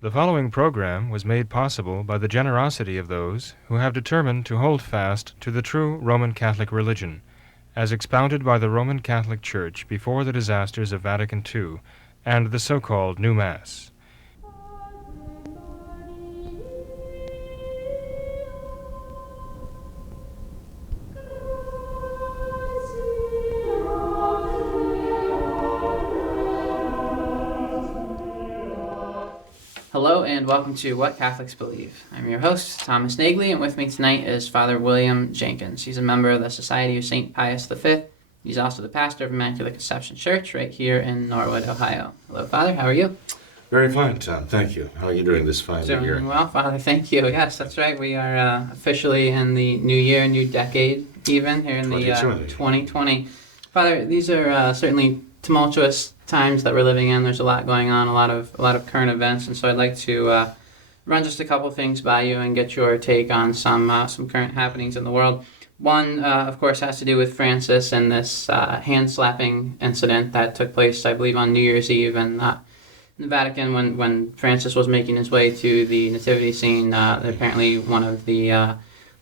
The following program was made possible by the generosity of those who have determined to hold fast to the true Roman Catholic religion, as expounded by the Roman Catholic Church before the disasters of Vatican II and the so-called New Mass. Hello and welcome to What Catholics Believe. I'm your host, Thomas Nagley, and with me tonight is Father William Jenkins. He's a member of the Society of St. Pius V. He's also the pastor of Immaculate Conception Church right here in Norwood, Ohio. Hello, Father. How are you? Very fine, Tom. Thank you. How are you doing this fine year? Doing well, Father. Thank you. Yes, that's right. We are officially in the new year, new decade, even here in the 2020. Father, these are certainly tumultuous times that we're living in. There's a lot going on, a lot of current events, and so I'd like to run just a couple things by you and get your take on some current happenings in the world. One, of course, has to do with Francis and this hand-slapping incident that took place, I believe, on New Year's Eve in the Vatican when Francis was making his way to the nativity scene. Apparently, one of the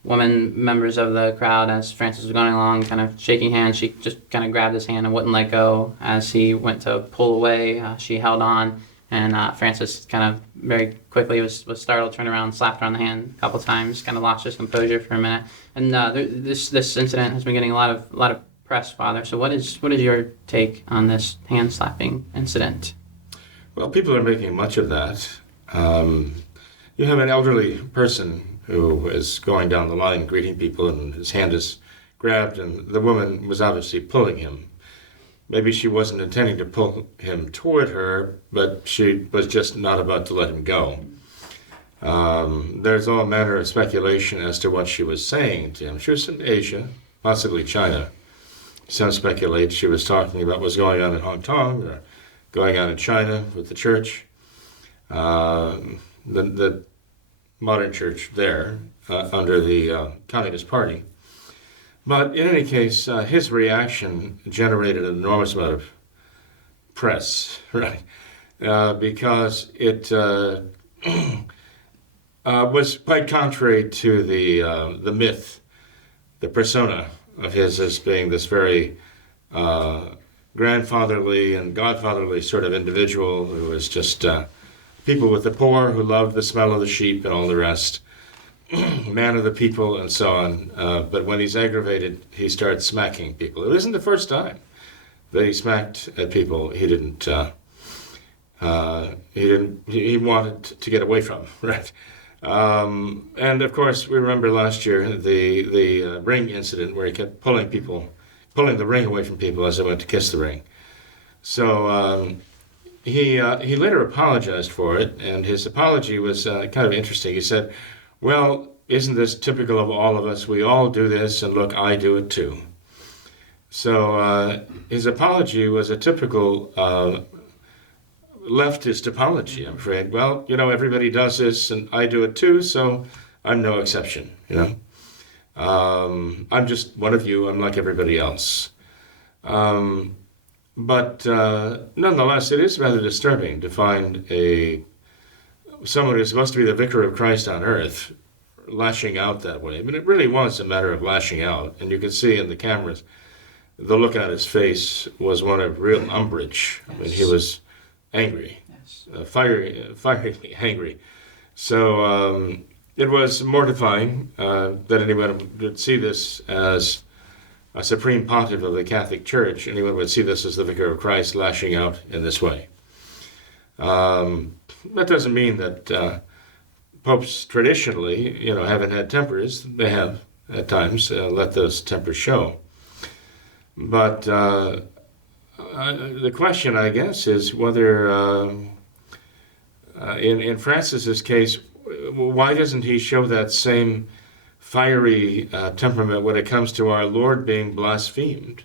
woman members of the crowd, as Francis was going along, kind of shaking hands, she just kind of grabbed his hand and wouldn't let go. As he went to pull away, she held on, and Francis kind of very quickly was startled, turned around, slapped her on the hand a couple times, kind of lost his composure for a minute. And this incident has been getting a lot of press, Father. So what is your take on this hand slapping incident? Well, people are making much of that. You have an elderly person who is going down the line greeting people, and his hand is grabbed, and the woman was obviously pulling him. Maybe she wasn't intending to pull him toward her, but she was just not about to let him go. There's all manner of speculation as to what she was saying to him. She was in Asia, possibly China. Some speculate she was talking about what's going on in Hong Kong or going on in China with the church. The modern church there under the Communist Party. But in any case, his reaction generated an enormous amount of press, right? Because it was quite contrary to the myth, the persona of his as being this very grandfatherly and godfatherly sort of individual who was just people with the poor who loved the smell of the sheep and all the rest, man of the people and so on. But when he's aggravated, he starts smacking people. It isn't the first time that he smacked at people he wanted to get away from, right? And of course, we remember last year the ring incident where he kept pulling the ring away from people as they went to kiss the ring. So he later apologized for it, and his apology was kind of interesting. He said, well, isn't this typical of all of us? We all do this, and look, I do it too. So his apology was a typical leftist apology, I'm afraid. Well, everybody does this, and I do it too, so I'm no exception, I'm just one of you. I'm like everybody else. But nonetheless, it is rather disturbing to find someone who's supposed to be the vicar of Christ on earth lashing out that way. I mean, it really was a matter of lashing out. And you could see in the cameras, the look on his face was one of real umbrage. Yes. I mean, he was angry, yes. Fiery angry. So it was mortifying that anyone would see this as a supreme pontiff of the Catholic Church. Anyone would see this as the vicar of Christ lashing out in this way. That doesn't mean that popes traditionally, haven't had tempers. They have at times let those tempers show. But the question, I guess, is whether in Francis's case, why doesn't he show that same fiery temperament when it comes to our Lord being blasphemed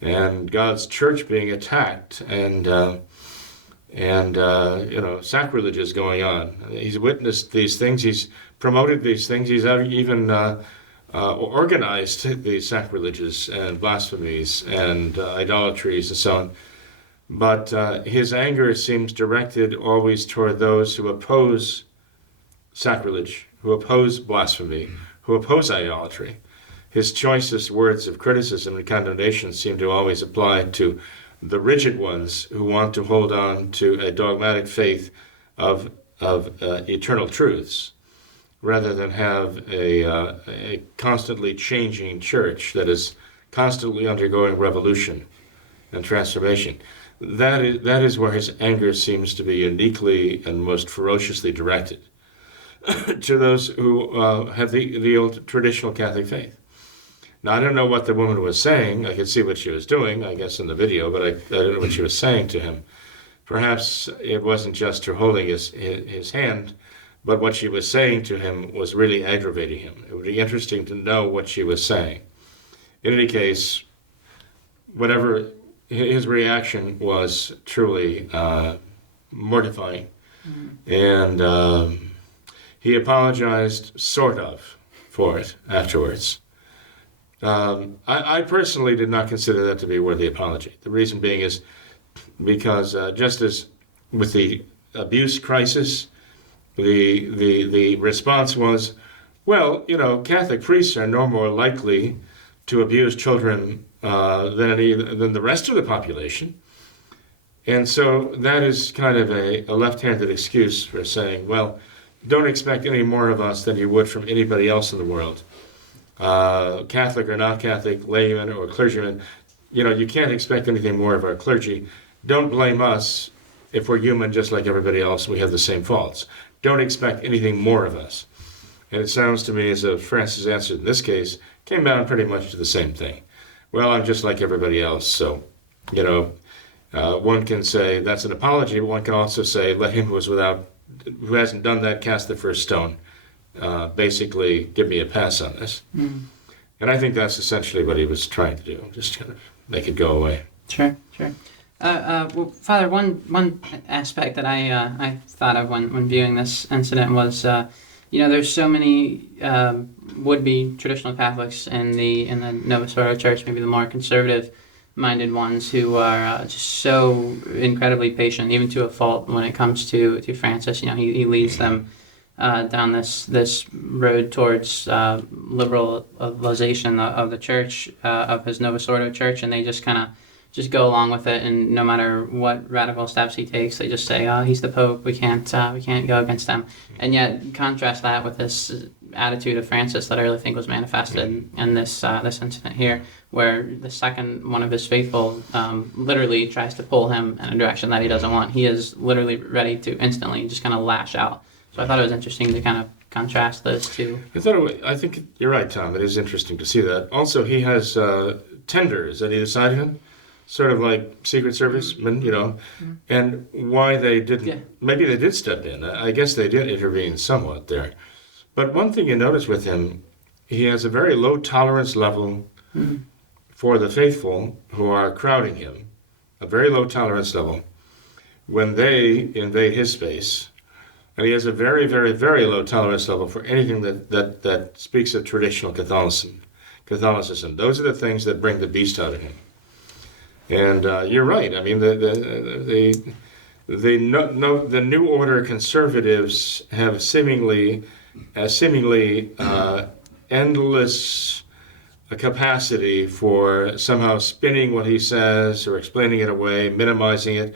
and God's church being attacked and sacrileges going on? He's witnessed these things. He's promoted these things. He's even organized these sacrileges and blasphemies and idolatries and so on. But his anger seems directed always toward those who oppose sacrilege, who oppose blasphemy, who oppose idolatry. His choicest words of criticism and condemnation seem to always apply to the rigid ones who want to hold on to a dogmatic faith of eternal truths, rather than have a constantly changing church that is constantly undergoing revolution and transformation. That is where his anger seems to be uniquely and most ferociously directed to those who have the old traditional Catholic faith. Now, I don't know what the woman was saying. I could see what she was doing, I guess, in the video, but I don't know what she was saying to him. Perhaps it wasn't just her holding his hand, but what she was saying to him was really aggravating him. It would be interesting to know what she was saying. In any case, whatever his reaction was truly mortifying. And he apologized, sort of, for it afterwards. I personally did not consider that to be worthy apology. The reason being is because just as with the abuse crisis, the response was, well, Catholic priests are no more likely to abuse children than the rest of the population. And so that is kind of a left-handed excuse for saying, well, don't expect any more of us than you would from anybody else in the world. Catholic or not Catholic, layman or clergyman, you can't expect anything more of our clergy. Don't blame us if we're human just like everybody else. We have the same faults. Don't expect anything more of us. And it sounds to me as though Francis' answer in this case came down pretty much to the same thing. Well, I'm just like everybody else, so, one can say that's an apology, but one can also say, let him who hasn't done that cast the first stone. Basically, give me a pass on this. And I think that's essentially what he was trying to do, just kind of make it go away. Sure. Well, Father, one aspect that I thought of when viewing this incident was, there's so many would-be traditional Catholics in the Novus Ordo Church, maybe the more conservative-minded ones, who are just so incredibly patient, even to a fault, when it comes to Francis. He leads them down this road towards liberalization of the church, of his Novus Ordo Church, and they just kind of go along with it, and no matter what radical steps he takes, they just say, "Oh, he's the Pope. We can't go against him." And yet, contrast that with this attitude of Francis that I really think was manifested in this incident here, where the second one of his faithful literally tries to pull him in a direction that he doesn't want. He is literally ready to instantly just kind of lash out. So I thought it was interesting to kind of contrast those two. I think you're right, Tom. It is interesting to see that. Also, he has tenders on either side of him. Sort of like Secret Service men, and why they didn't, maybe they did step in. I guess they did intervene somewhat there. But one thing you notice with him, he has a very low tolerance level for the faithful who are crowding him, a very low tolerance level when they invade his space. And he has a very, very, very low tolerance level for anything that speaks of traditional Catholicism. Those are the things that bring the beast out of him. And you're right. I mean, the New Order conservatives have seemingly endless capacity for somehow spinning what he says or explaining it away, minimizing it,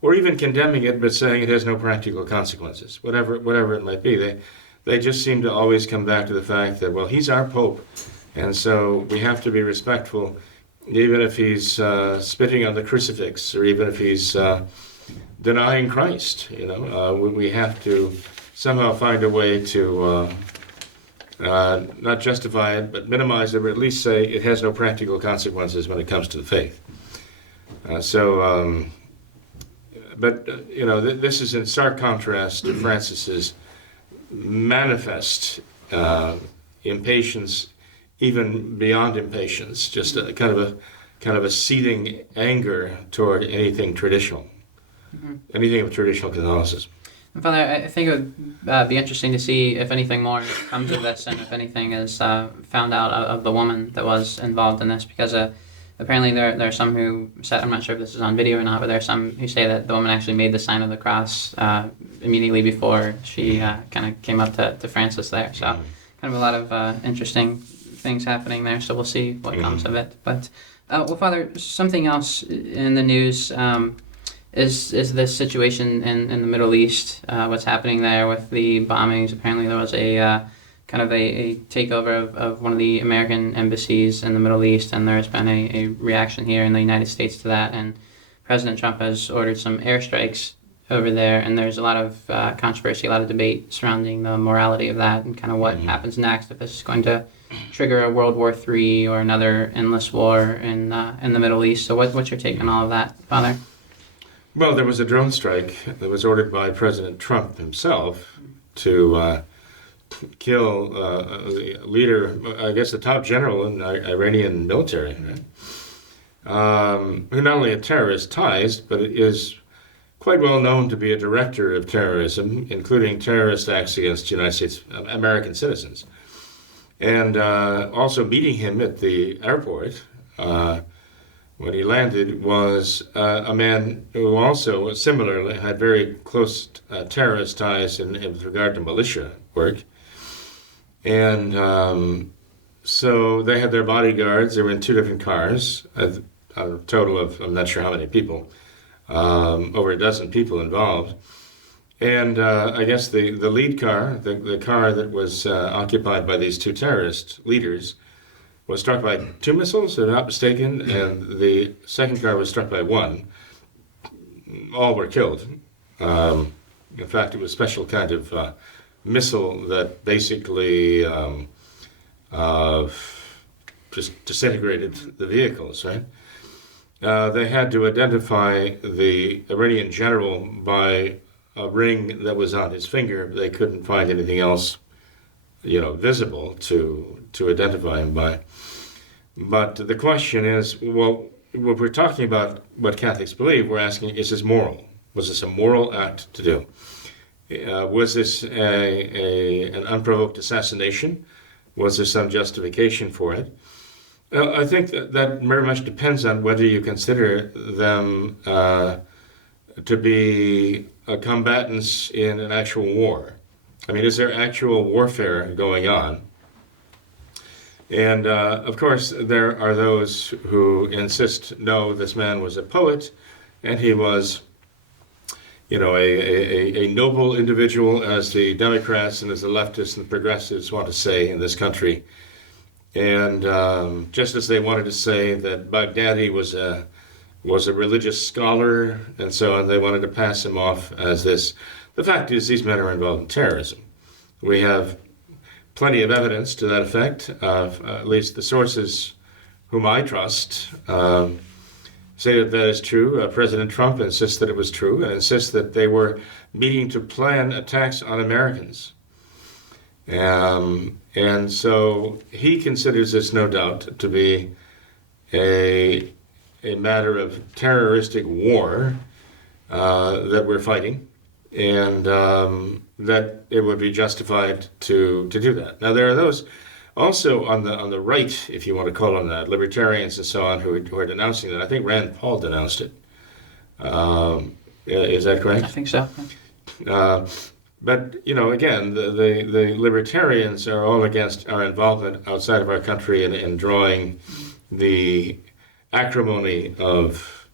or even condemning it, but saying it has no practical consequences. Whatever it might be, they just seem to always come back to the fact that, well, he's our Pope, and so we have to be respectful. Even if he's spitting on the crucifix, or even if he's denying Christ, we have to somehow find a way to not justify it, but minimize it, or at least say it has no practical consequences when it comes to the faith. This is in stark contrast to Francis's manifest impatience. Even beyond impatience, just a kind of a seething anger toward anything traditional, anything of traditional Catholicism. And Father, I think it would be interesting to see if anything more comes of this, and if anything is found out of the woman that was involved in this, because apparently there are some who said, I'm not sure if this is on video or not, but there are some who say that the woman actually made the sign of the cross immediately before she kind of came up to Francis there. So kind of a lot of interesting things happening there. So we'll see what comes of it. But well, Father, something else in the news is this situation in the Middle East. What's happening there with the bombings? Apparently there was a kind of a takeover of one of the American embassies in the Middle East, and there's been a reaction here in the United States to that, and President Trump has ordered some airstrikes over there, and there's a lot of controversy, a lot of debate surrounding the morality of that and kind of what happens next, if this is going to trigger a World War III or another endless war in the Middle East. So what's your take on all of that, Father? Well, there was a drone strike that was ordered by President Trump himself to kill the leader, I guess the top general in Iranian military, right? Who not only had terrorist ties, but is quite well known to be a director of terrorism, including terrorist acts against United States American citizens. And also meeting him at the airport when he landed was a man who also similarly had very close terrorist ties in with regard to militia work. And so they had their bodyguards. They were in two different cars, a total of, I'm not sure how many people, over a dozen people involved. And I guess the lead car, the car that was occupied by these two terrorist leaders, was struck by two missiles, if I'm not mistaken, and the second car was struck by one. All were killed. In fact, it was a special kind of missile that basically just disintegrated the vehicles, right? They had to identify the Iranian general by a ring that was on his finger. They couldn't find anything else, visible to identify him by. But the question is, well, when we're talking about what Catholics believe, we're asking, is this moral? Was this a moral act to do? Was this an unprovoked assassination? Was there some justification for it? I think that very much depends on whether you consider them to be combatants in an actual war. I mean, is there actual warfare going on? And of course, there are those who insist, no, this man was a poet, and he was, a noble individual, as the Democrats and as the leftists and progressives want to say in this country. And just as they wanted to say that Baghdadi was a religious scholar and so on, they wanted to pass him off as this. The fact is, these men are involved in terrorism. We have plenty of evidence to that effect. At least the sources whom I trust say that that is true. President Trump insists that it was true and insists that they were meeting to plan attacks on Americans. And so he considers this, no doubt, to be a matter of terroristic war that we're fighting, and that it would be justified to do that. Now, there are those also on the right, if you want to call them that, libertarians and so on, who are denouncing that. I think Rand Paul denounced it. Is that correct? I think so. But, again, the libertarians are all against our involvement outside of our country in drawing the acrimony of,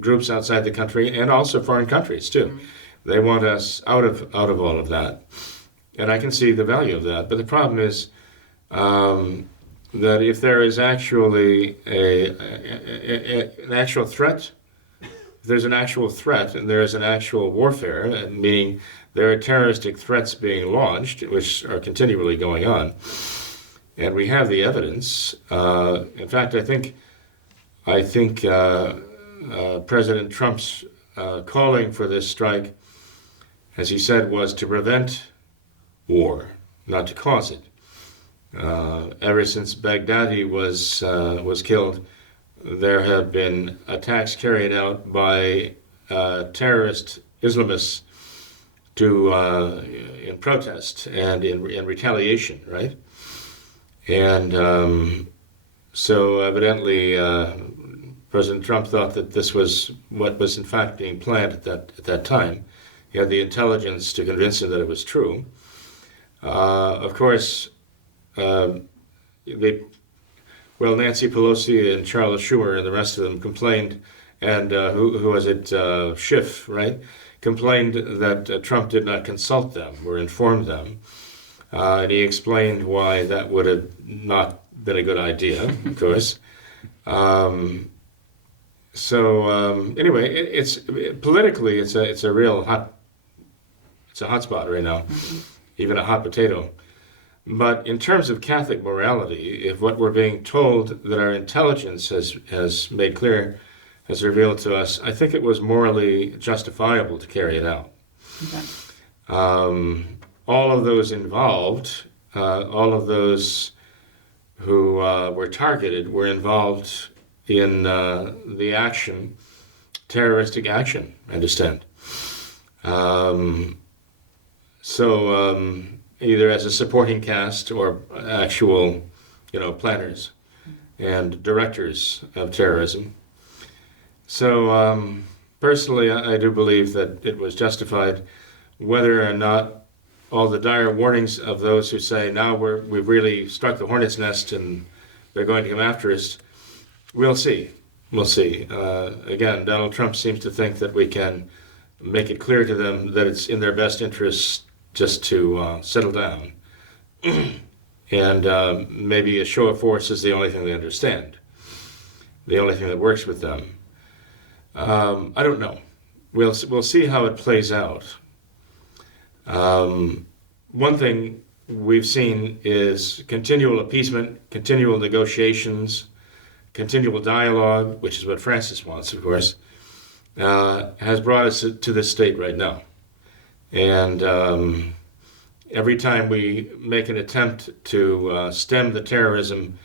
groups outside the country and also foreign countries, too. Mm-hmm. They want us out of all of that. And I can see the value of that. But the problem is that if there is actually an actual threat, if there's an actual threat and there is an actual warfare, meaning there are terroristic threats being launched, which are continually going on, and we have the evidence. In fact, I think President Trump's calling for this strike, as he said, was to prevent war, not to cause it. Ever since Baghdadi was killed, there have been attacks carried out by terrorist Islamists in protest and in retaliation, right? And So evidently, President Trump thought that this was what was in fact being planned at that time. He had the intelligence to convince him that it was true. Of course, Nancy Pelosi and Charles Schumer and the rest of them complained, and who was it? Schiff, right? Complained that Trump did not consult them or inform them. And he explained why that would have not been a good idea, of course. Anyway, it's politically it's a real hot spot right now, even a hot potato. But in terms of Catholic morality, if what we're being told that our intelligence has made clear, has revealed to us, I think it was morally justifiable to carry it out. Okay. All of those involved, all of those who were targeted, were involved in the action, terroristic action, I understand. Either as a supporting cast or actual, planners and directors of terrorism. So personally, I do believe that it was justified. Whether or not all the dire warnings of those who say, now we've really struck the hornet's nest and they're going to come after us, we'll see. We'll see. Again, Donald Trump seems to think that we can make it clear to them that it's in their best interest just to settle down. And maybe a show of force is the only thing they understand, the only thing that works with them. I don't know. We'll see how it plays out. One thing we've seen is continual appeasement, continual negotiations, continual dialogue, which is what Francis wants, of course, has brought us to this state right now. And every time we make an attempt to stem the terrorism,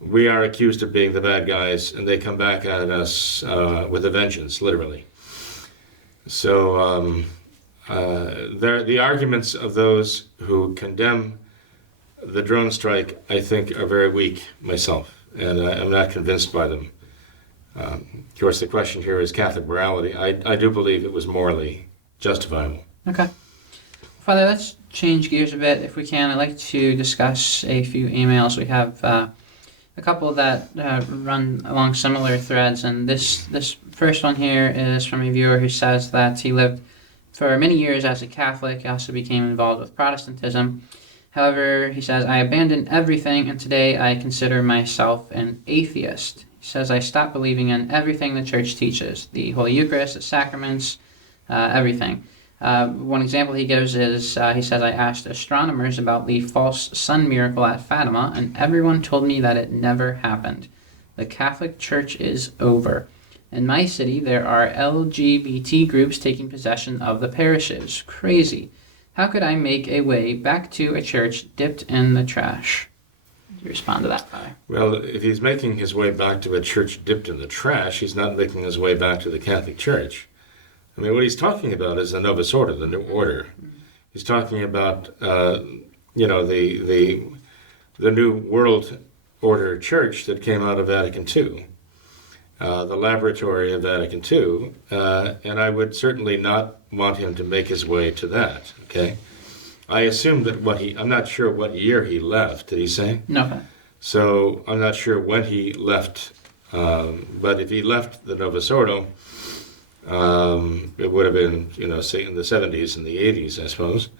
we are accused of being the bad guys, and they come back at us with a vengeance, literally. So the arguments of those who condemn the drone strike, I think, are very weak myself, and I'm not convinced by them. Of course, the question here is Catholic morality. I do believe it was morally justifiable. Okay. Father, let's change gears a bit if we can. I'd like to discuss a few emails. We have a couple that run along similar threads, and this first one here is from a viewer who says that he lived for many years as a Catholic. He also became involved with Protestantism. However, he says, I abandoned everything, and today I consider myself an atheist. He says, I stopped believing in everything the Church teaches, the Holy Eucharist, the sacraments, everything. One example he gives is, he says, I asked astronomers about the false sun miracle at Fatima, and everyone told me that it never happened. The Catholic Church is over. In my city, there are LGBT groups taking possession of the parishes. Crazy. How could I make a way back to a church dipped in the trash? Do you respond to that, Father? Well, if he's making his way back to a church dipped in the trash, he's not making his way back to the Catholic Church. I mean, what he's talking about is the Novus Ordo, the New Order. He's talking about, the New World Order Church that came out of Vatican II, the laboratory of Vatican II, and I would certainly not want him to make his way to that, okay? I assume that I'm not sure what year he left, did he say? No. So I'm not sure when he left, but if he left the Novus Ordo, it would have been, say in the 70s and the 80s, I suppose.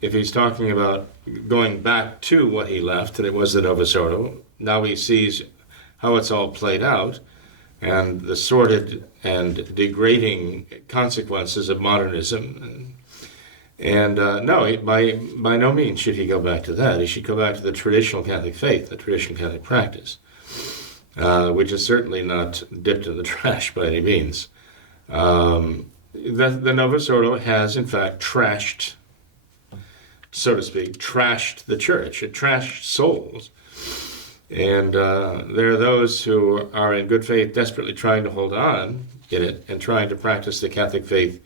If he's talking about going back to what he left, and it was the Novus Ordo, now he sees how it's all played out and the sordid and degrading consequences of modernism. And no, by no means should he go back to that. He should go back to the traditional Catholic faith, the traditional Catholic practice. Which is certainly not dipped in the trash by any means. The Novus Ordo has, in fact, trashed, so to speak, trashed the church. It trashed souls. And there are those who are in good faith desperately trying to hold on in it and trying to practice the Catholic faith,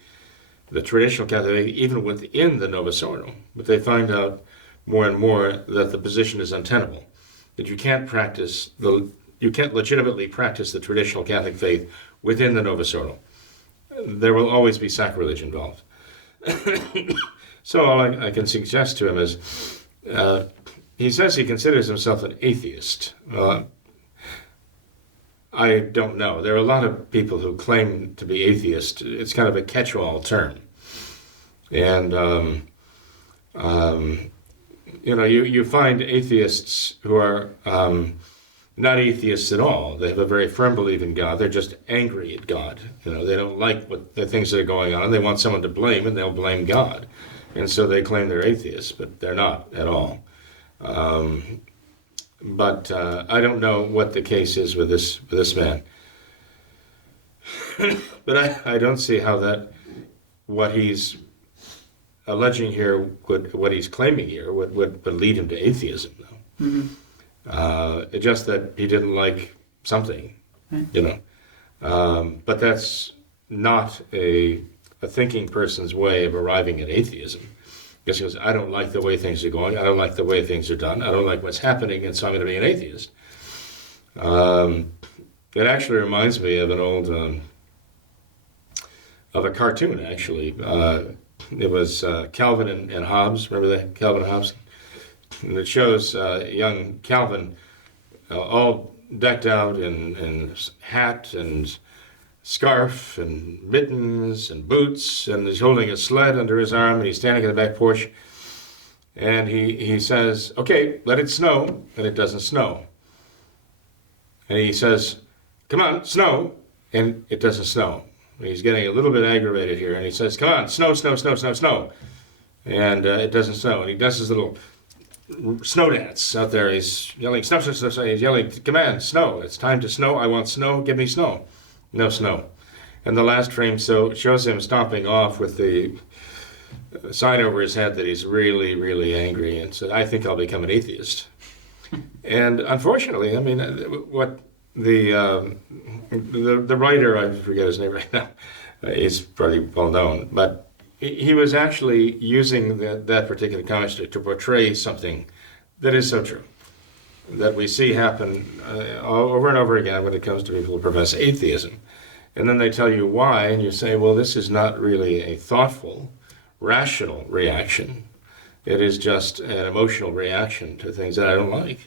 the traditional Catholic faith, even within the Novus Ordo. But they find out more and more that the position is untenable. that you can't legitimately practice the traditional Catholic faith within the Novus Ordo. There will always be sacrilege involved. So all I can suggest to him is, he says he considers himself an atheist. I don't know. There are a lot of people who claim to be atheist. It's kind of a catch-all term. And, you find atheists who are not atheists at all. They have a very firm belief in God. They're just angry at God. They don't like the things that are going on. They want someone to blame, and they'll blame God. And so they claim they're atheists, but they're not at all. But I don't know what the case is with this man. But I don't see how what he's alleging here, what he's claiming here, would lead him to atheism, though. Mm-hmm. Just that he didn't like something, But that's not a thinking person's way of arriving at atheism. Just because I don't like the way things are going, I don't like the way things are done, I don't like what's happening, and so I'm going to be an atheist. It actually reminds me of an old, of a cartoon, actually. It was Calvin and Hobbes. Remember that, Calvin and Hobbes? And it shows young Calvin all decked out in hat and scarf and mittens and boots, and he's holding a sled under his arm, and he's standing in the back porch, and he says, "Okay, let it snow," and it doesn't snow. And he says, "Come on, snow," and it doesn't snow. And he's getting a little bit aggravated here, and he says, "Come on, snow, snow, snow, snow, snow," and it doesn't snow. And he does his little snow dance out there. He's yelling, "Snow, snow, snow, snow." He's yelling, "Come on, snow, it's time to snow. I want snow, give me snow." No snow. And the last frame shows him stomping off with the sign over his head that he's really, really angry, and said, "I think I'll become an atheist." And unfortunately, I mean, what the writer, I forget his name right now, he's pretty well known, but he was actually using that particular construct to portray something that is so true, that we see happen over and over again when it comes to people who profess atheism. And then they tell you why, and you say, well, this is not really a thoughtful, rational reaction. It is just an emotional reaction to things that I don't like.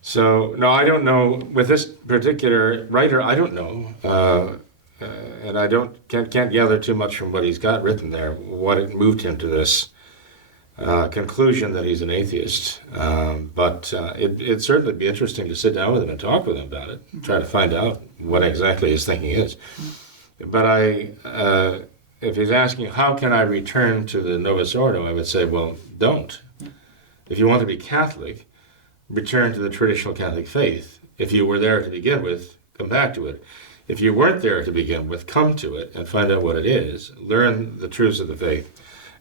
So, no, I don't know. With this particular writer, I don't know. And I can't gather too much from what he's got written there, what it moved him to this conclusion that he's an atheist. But it'd certainly be interesting to sit down with him and talk with him about it, try to find out what exactly his thinking is. But if he's asking, how can I return to the Novus Ordo, I would say, well, don't. If you want to be Catholic, return to the traditional Catholic faith. If you were there to begin with, come back to it. If you weren't there to begin with, come to it and find out what it is. Learn the truths of the faith.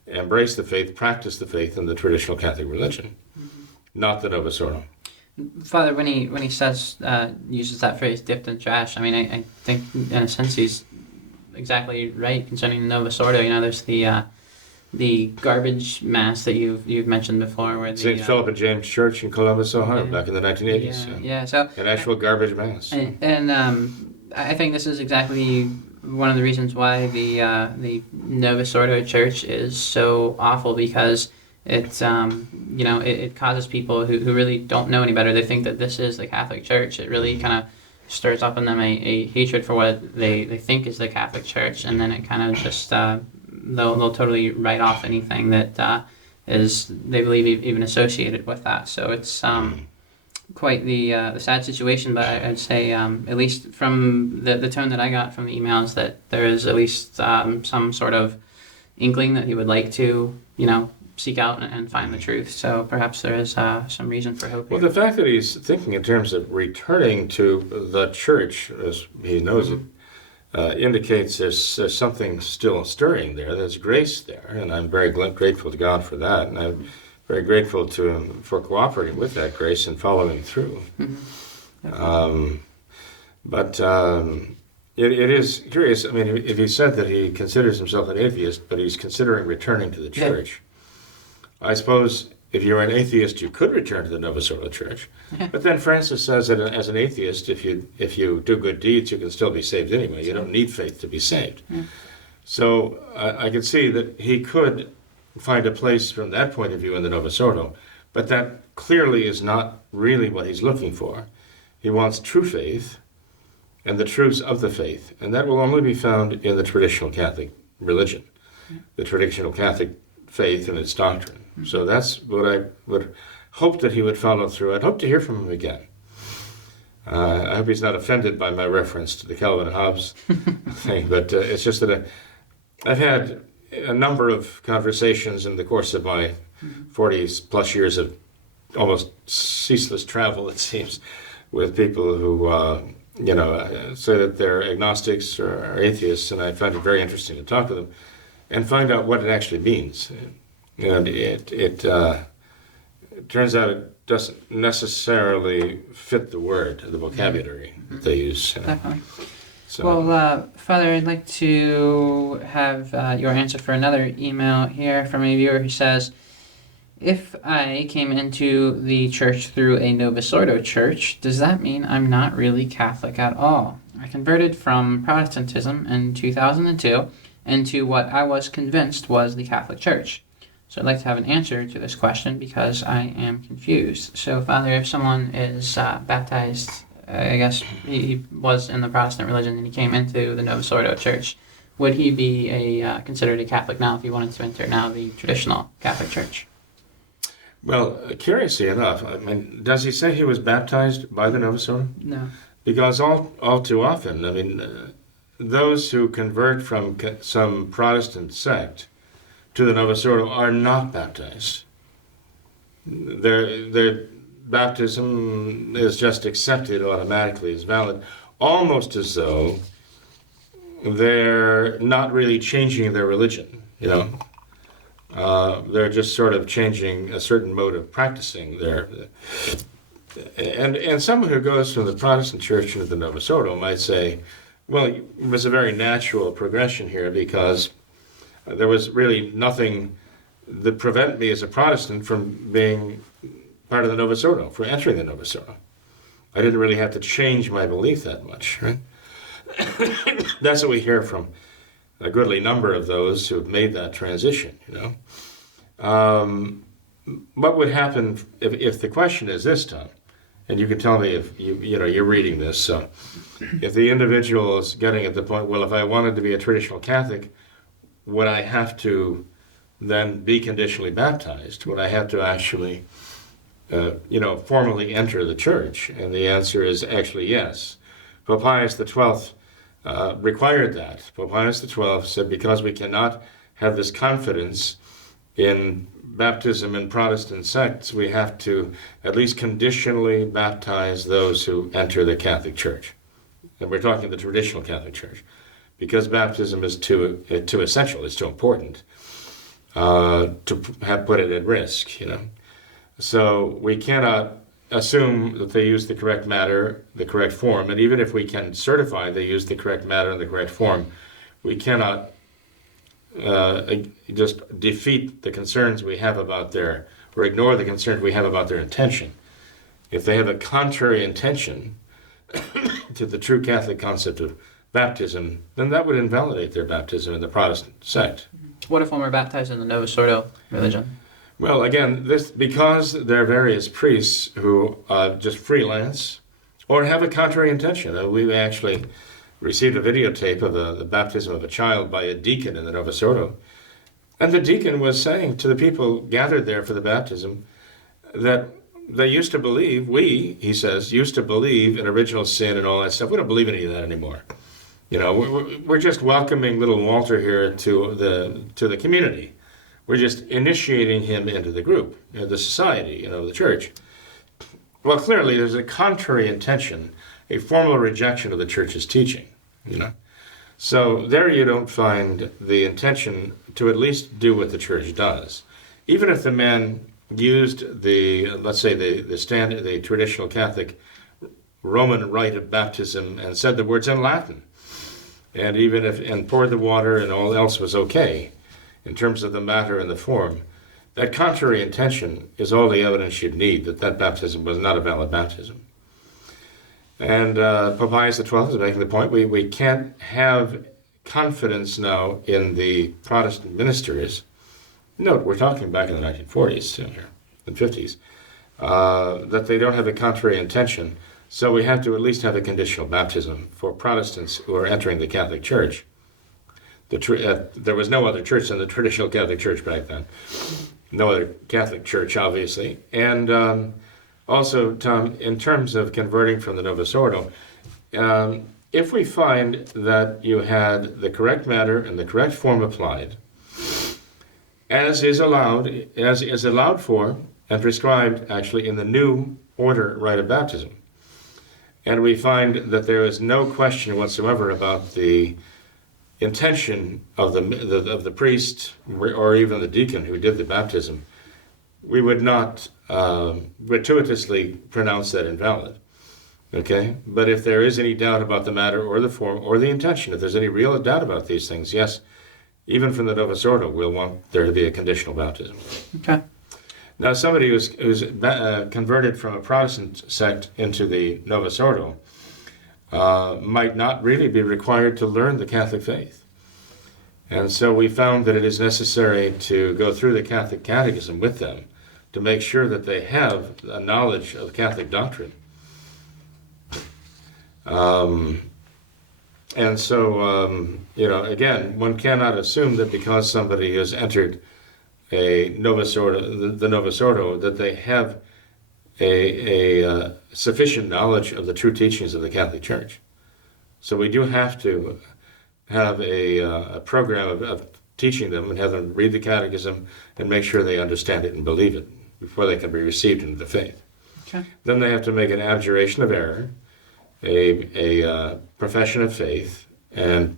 Embrace the faith, practice the faith in the traditional Catholic religion, not the Novus Ordo. Father, when he says, uses that phrase, dipped in trash, I mean, I think in a sense he's exactly right concerning the Novus Ordo. There's the garbage mass that you've mentioned before, where St. Philip and James Church in Columbus, Ohio, back in the 1980s. So an actual garbage mass. And I think this is exactly one of the reasons why the Novus Ordo Church is so awful, because it's it causes people who really don't know any better. They think that this is the Catholic Church. It really kind of stirs up in them a hatred for what they think is the Catholic Church, and then it kind of just they'll totally write off anything that is they believe even associated with that. So it's quite the sad situation. But I'd say at least from the tone that I got from the emails, that there is at least some sort of inkling that he would like to seek out and find the truth. So perhaps there is some reason for hope here. Well, the fact that he's thinking in terms of returning to the church, as he knows it, indicates there's something still stirring there. There's grace there, and I'm very grateful to God for that, and I'm very grateful to him for cooperating with that grace and following through. But it is curious. I mean, if he said that he considers himself an atheist, but he's considering returning to the church, I suppose if you're an atheist, you could return to the Novus Ordo Church. But then Francis says that as an atheist, if you do good deeds, you can still be saved anyway. You don't need faith to be saved. So I could see that he could find a place from that point of view in the Novus Ordo, but that clearly is not really what he's looking for. He wants true faith and the truths of the faith, and that will only be found in the traditional Catholic religion, the traditional Catholic faith and its doctrine. So that's what I would hope that he would follow through. I'd hope to hear from him again. I hope he's not offended by my reference to the Calvin and Hobbes thing, but it's just that I've had a number of conversations in the course of my 40-plus years of almost ceaseless travel, it seems, with people who, say that they're agnostics or atheists, and I find it very interesting to talk to them and find out what it actually means. And it turns out it doesn't necessarily fit the word, the vocabulary that they use. Definitely. So, Well, Father, I'd like to have your answer for another email here from a viewer who says, if I came into the church through a Novus Ordo church, does that mean I'm not really Catholic at all? I converted from Protestantism in 2002 into what I was convinced was the Catholic Church. So I'd like to have an answer to this question because I am confused. So, Father, if someone is baptized, I guess he was in the Protestant religion and he came into the Novus Ordo Church, would he be considered a Catholic now if he wanted to enter now the traditional Catholic Church? well, curiously enough, I mean, does he say he was baptized by the Novus Ordo? No. Because all too often, I mean, those who convert from some Protestant sect to the Novus Ordo are not baptized. Their baptism is just accepted automatically as valid, almost as though they're not really changing their religion, they're just sort of changing a certain mode of practicing their... And someone who goes from the Protestant church into the Novus Ordo might say, well, it was a very natural progression here because there was really nothing that prevented me as a Protestant from being part of the Novus Ordo, for entering the Novus Ordo. I didn't really have to change my belief that much, right? That's what we hear from a goodly number of those who have made that transition, What would happen if the question is this, Tom, and you can tell me if you're reading this, so if the individual is getting at the point, well, if I wanted to be a traditional Catholic, would I have to then be conditionally baptized? Would I have to actually, formally enter the church? And the answer is actually yes. Pope Pius XII required that. Pope Pius XII said because we cannot have this confidence in baptism in Protestant sects, we have to at least conditionally baptize those who enter the Catholic Church. And we're talking the traditional Catholic Church. Because baptism is too essential, it's too important to have put it at risk, So we cannot assume that they use the correct matter, the correct form, and even if we can certify they use the correct matter and the correct form, we cannot just defeat the concerns we have about or ignore the concerns we have about their intention. If they have a contrary intention to the true Catholic concept of baptism, then that would invalidate their baptism in the Protestant sect. What if one were baptized in the Novus Ordo religion? Well, again, because there are various priests who just freelance or have a contrary intention. We actually received a videotape of the baptism of a child by a deacon in the Novus Ordo. And the deacon was saying to the people gathered there for the baptism that they used to believe, he says, used to believe in original sin and all that stuff. We don't believe any of that anymore. We're just welcoming little Walter here to the community. We're just initiating him into the group, the society, the church. Well, clearly there's a contrary intention, a formal rejection of the church's teaching, So there you don't find the intention to at least do what the church does. Even if the man used let's say the traditional Catholic Roman rite of baptism and said the words in Latin, and poured the water and all else was okay in terms of the matter and the form, That contrary intention is all the evidence you'd need that baptism was not a valid baptism. And Pope Pius XII is making the point, we can't have confidence now in the Protestant ministers. Note, we're talking back in the 1940s, here, the 50s, that they don't have a contrary intention, so we have to at least have a conditional baptism for Protestants who are entering the Catholic Church. There was no other church than the traditional Catholic Church back then. No other Catholic Church, obviously. And also, Tom, in terms of converting from the Novus Ordo, if we find that you had the correct matter and the correct form applied, as is allowed for and prescribed actually in the new order rite of baptism, and we find that there is no question whatsoever about the intention of the priest or even the deacon who did the baptism, we would not gratuitously pronounce that invalid. Okay? But if there is any doubt about the matter or the form or the intention, if there's any real doubt about these things, yes, even from the Novus Ordo, we'll want there to be a conditional baptism. Okay. Now, somebody who's converted from a Protestant sect into the Novus Ordo might not really be required to learn the Catholic faith. And so we found that it is necessary to go through the Catholic Catechism with them to make sure that they have a knowledge of Catholic doctrine. And so, again, one cannot assume that because somebody has entered a Novus Ordo, the Novus Ordo, that they have a sufficient knowledge of the true teachings of the Catholic Church. So we do have to have a program of teaching them and have them read the Catechism and make sure they understand it and believe it before they can be received into the faith. Okay. Then they have to make an abjuration of error, a profession of faith, and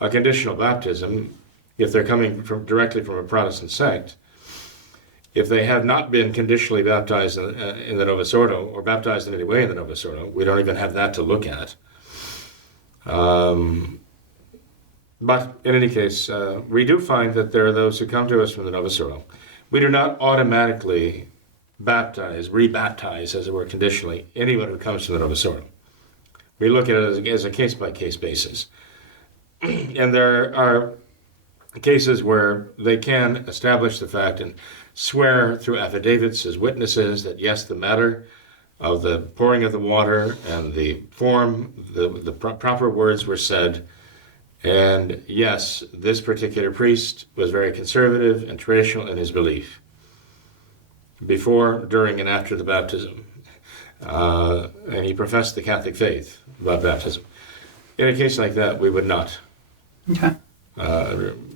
a conditional baptism if they're coming directly from a Protestant sect. If they have not been conditionally baptized in the Novus Ordo, or baptized in any way in the Novus Ordo, we don't even have that to look at. But in any case, we do find that there are those who come to us from the Novus Ordo. We do not automatically rebaptize, as it were, conditionally, anyone who comes from the Novus Ordo. We look at it as a case-by-case basis. And there are cases where they can establish the fact and swear through affidavits as witnesses that yes, the matter of the pouring of the water and the form, the proper words were said, and yes, this particular priest was very conservative and traditional in his belief before, during, and after the baptism. And he professed the Catholic faith about baptism. In a case like that, we would not Okay.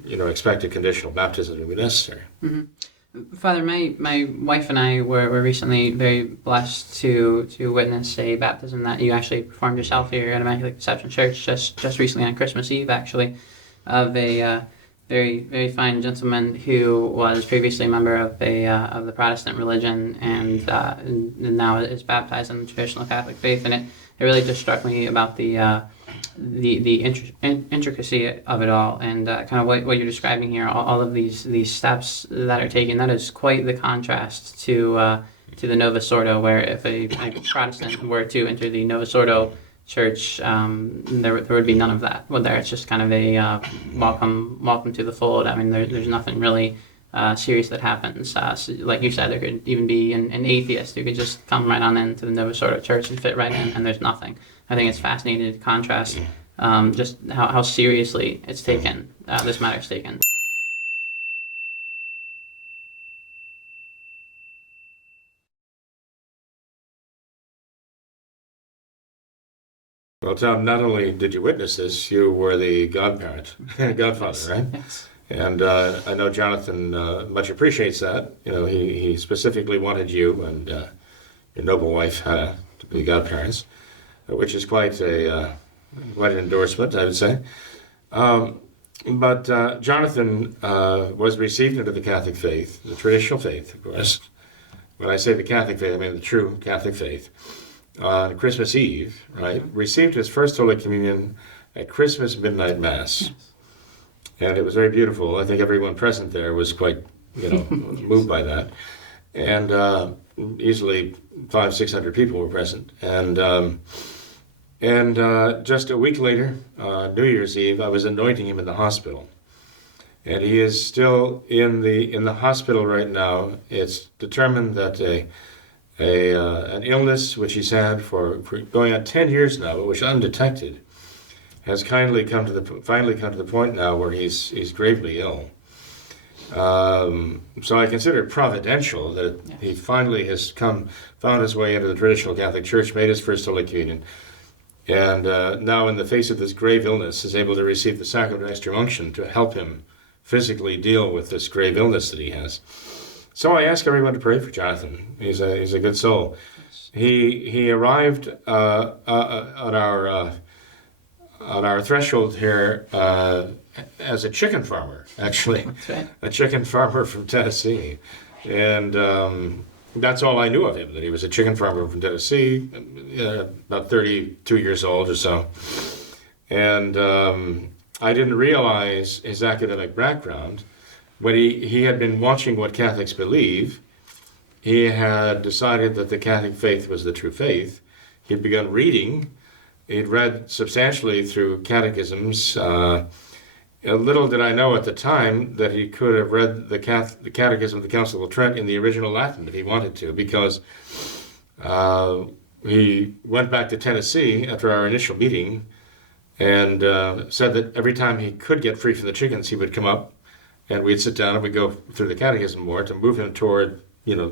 Expect a conditional baptism to be necessary. Mm-hmm. Father, my wife and I were recently very blessed to witness a baptism that you actually performed yourself here at Immaculate Conception Church just recently on Christmas Eve, actually, of a very, very fine gentleman who was previously a member of the Protestant religion and now is baptized in the traditional Catholic faith. And it really just struck me about the intricacy of it all, and kind of what you're describing here, all of these steps that are taken. That is quite the contrast to the Novus Ordo, where if a Protestant were to enter the Novus Ordo church, there would be none of that. Well, there it's just kind of a welcome to the fold. I mean, there's nothing really serious that happens. So like you said, there could even be an atheist who could just come right on into the Novus Ordo church and fit right in, and there's nothing. I think it's fascinating to contrast just how seriously it's taken, this matter's taken. Well, Tom, not only did you witness this, you were the godfather, right? Yes. And I know Jonathan much appreciates that. He specifically wanted you and your noble wife to be godparents, which is quite an endorsement, I would say. But Jonathan was received into the Catholic faith, the traditional faith, of course. When I say the Catholic faith, I mean the true Catholic faith. On Christmas Eve, right, received his first Holy Communion at Christmas midnight Mass. Yes. And it was very beautiful. I think everyone present there was quite moved by that. And easily 500-600 people were present. And just a week later, New Year's Eve, I was anointing him in the hospital. And he is still in the hospital right now. It's determined that an illness which he's had for going on 10 years now, but which undetected, has finally come to the point now where he's gravely ill. So I consider it providential that he finally has found his way into the traditional Catholic Church, made his first Holy Communion, and now in the face of this grave illness is able to receive the sacrament of extreme unction to help him physically deal with this grave illness that he has. So I ask everyone to pray for Jonathan. He's a good soul. He arrived on our threshold here as a chicken farmer, actually. That's right. A chicken farmer from Tennessee. And that's all I knew of him, that he was a chicken farmer from Tennessee, about 32 years old or so. And I didn't realize his academic background. When he had been watching What Catholics Believe, he had decided that the Catholic faith was the true faith. He'd begun reading. He'd read substantially through catechisms. Little did I know at the time that he could have read the Catechism of the Council of Trent in the original Latin if he wanted to, because he went back to Tennessee after our initial meeting and said that every time he could get free from the chickens, he would come up and we'd sit down and we'd go through the catechism more to move him toward,